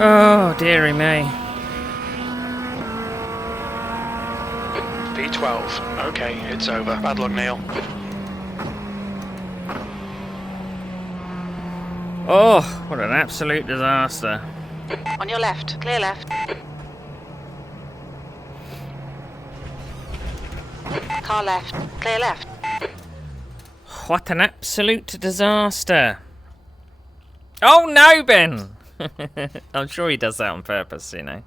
Oh, dearie me. P12. Okay, it's over. Bad luck, Neil. Oh, what an absolute disaster. On your left, clear left. Car left, clear left. What an absolute disaster. Oh no, Ben! I'm sure he does that on purpose, you know.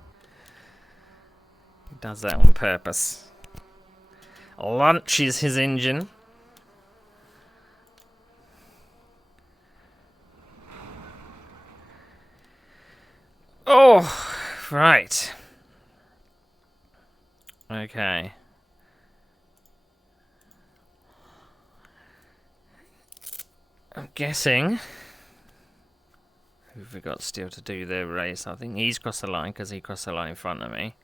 He does that on purpose. Launches his engine. Oh, right. Okay. I'm guessing. Who've we got still to do the race? I think he's crossed the line because he crossed the line in front of me.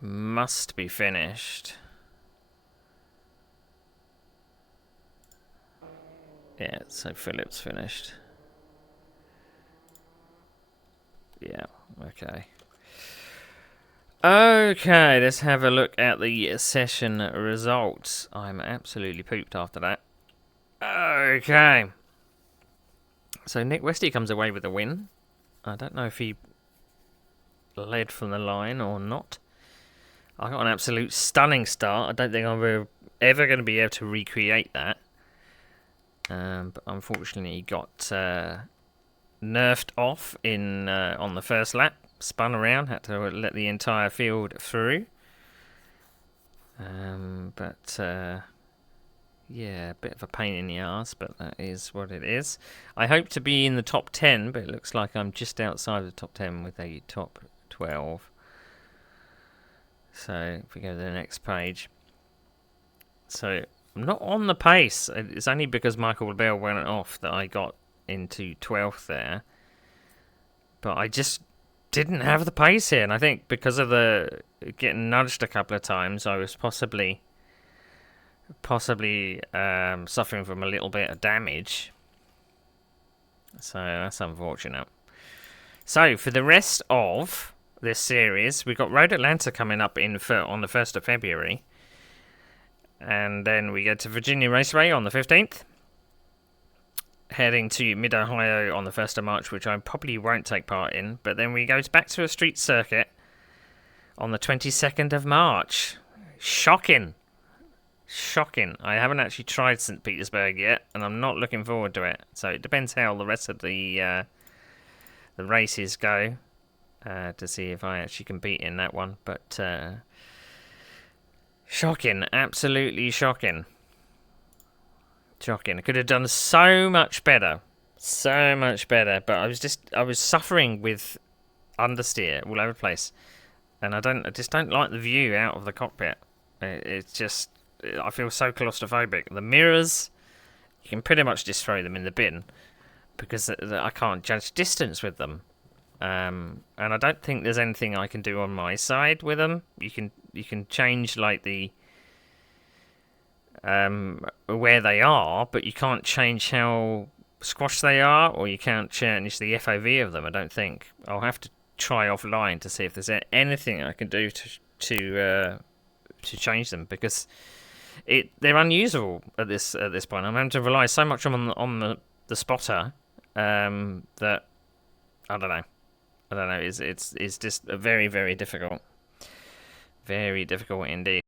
Must be finished. Yeah, so Philip's finished. Yeah, okay. Okay, let's have a look at the session results. I'm absolutely pooped after that. Okay. So Nick Westy comes away with a win. I don't know if he led from the line or not. I got an absolute stunning start. I don't think I'm ever going to be able to recreate that. But unfortunately he got nerfed off in on the first lap. Spun around, had to let the entire field through. Yeah, a bit of a pain in the arse, but that is what it is. I hope to be in the top 10, but it looks like I'm just outside the top 10 with a top 12. So, if we go to the next page. So, I'm not on the pace. It's only because Michael Bell went off that I got into 12th there. But I just didn't have the pace here, and I think because of the getting nudged a couple of times, I was possibly suffering from a little bit of damage. So that's unfortunate. So for the rest of this series, we've got Road Atlanta coming up on the 1st of February. And then we go to Virginia Raceway on the 15th. Heading to Mid-Ohio on the 1st of March, which I probably won't take part in. But then we go back to a street circuit on the 22nd of March. Shocking. Shocking. I haven't actually tried St. Petersburg yet, and I'm not looking forward to it. So it depends how the rest of the races go to see if I actually compete in that one. But shocking. Absolutely shocking. Shocking. I could have done so much better. So much better. But I was suffering with understeer all over the place. And I just don't like the view out of the cockpit. It's just, I feel so claustrophobic. The mirrors, you can pretty much just throw them in the bin because I can't judge distance with them. And I don't think there's anything I can do on my side with them. You can change like the where they are, but you can't change how squashed they are, or you can't change the FOV of them. I don't think. I'll have to try offline to see if there's anything I can do to change them, because they're unusable at this point. I'm having to rely so much on the spotter that I don't know. It's just very, very difficult. Very difficult indeed.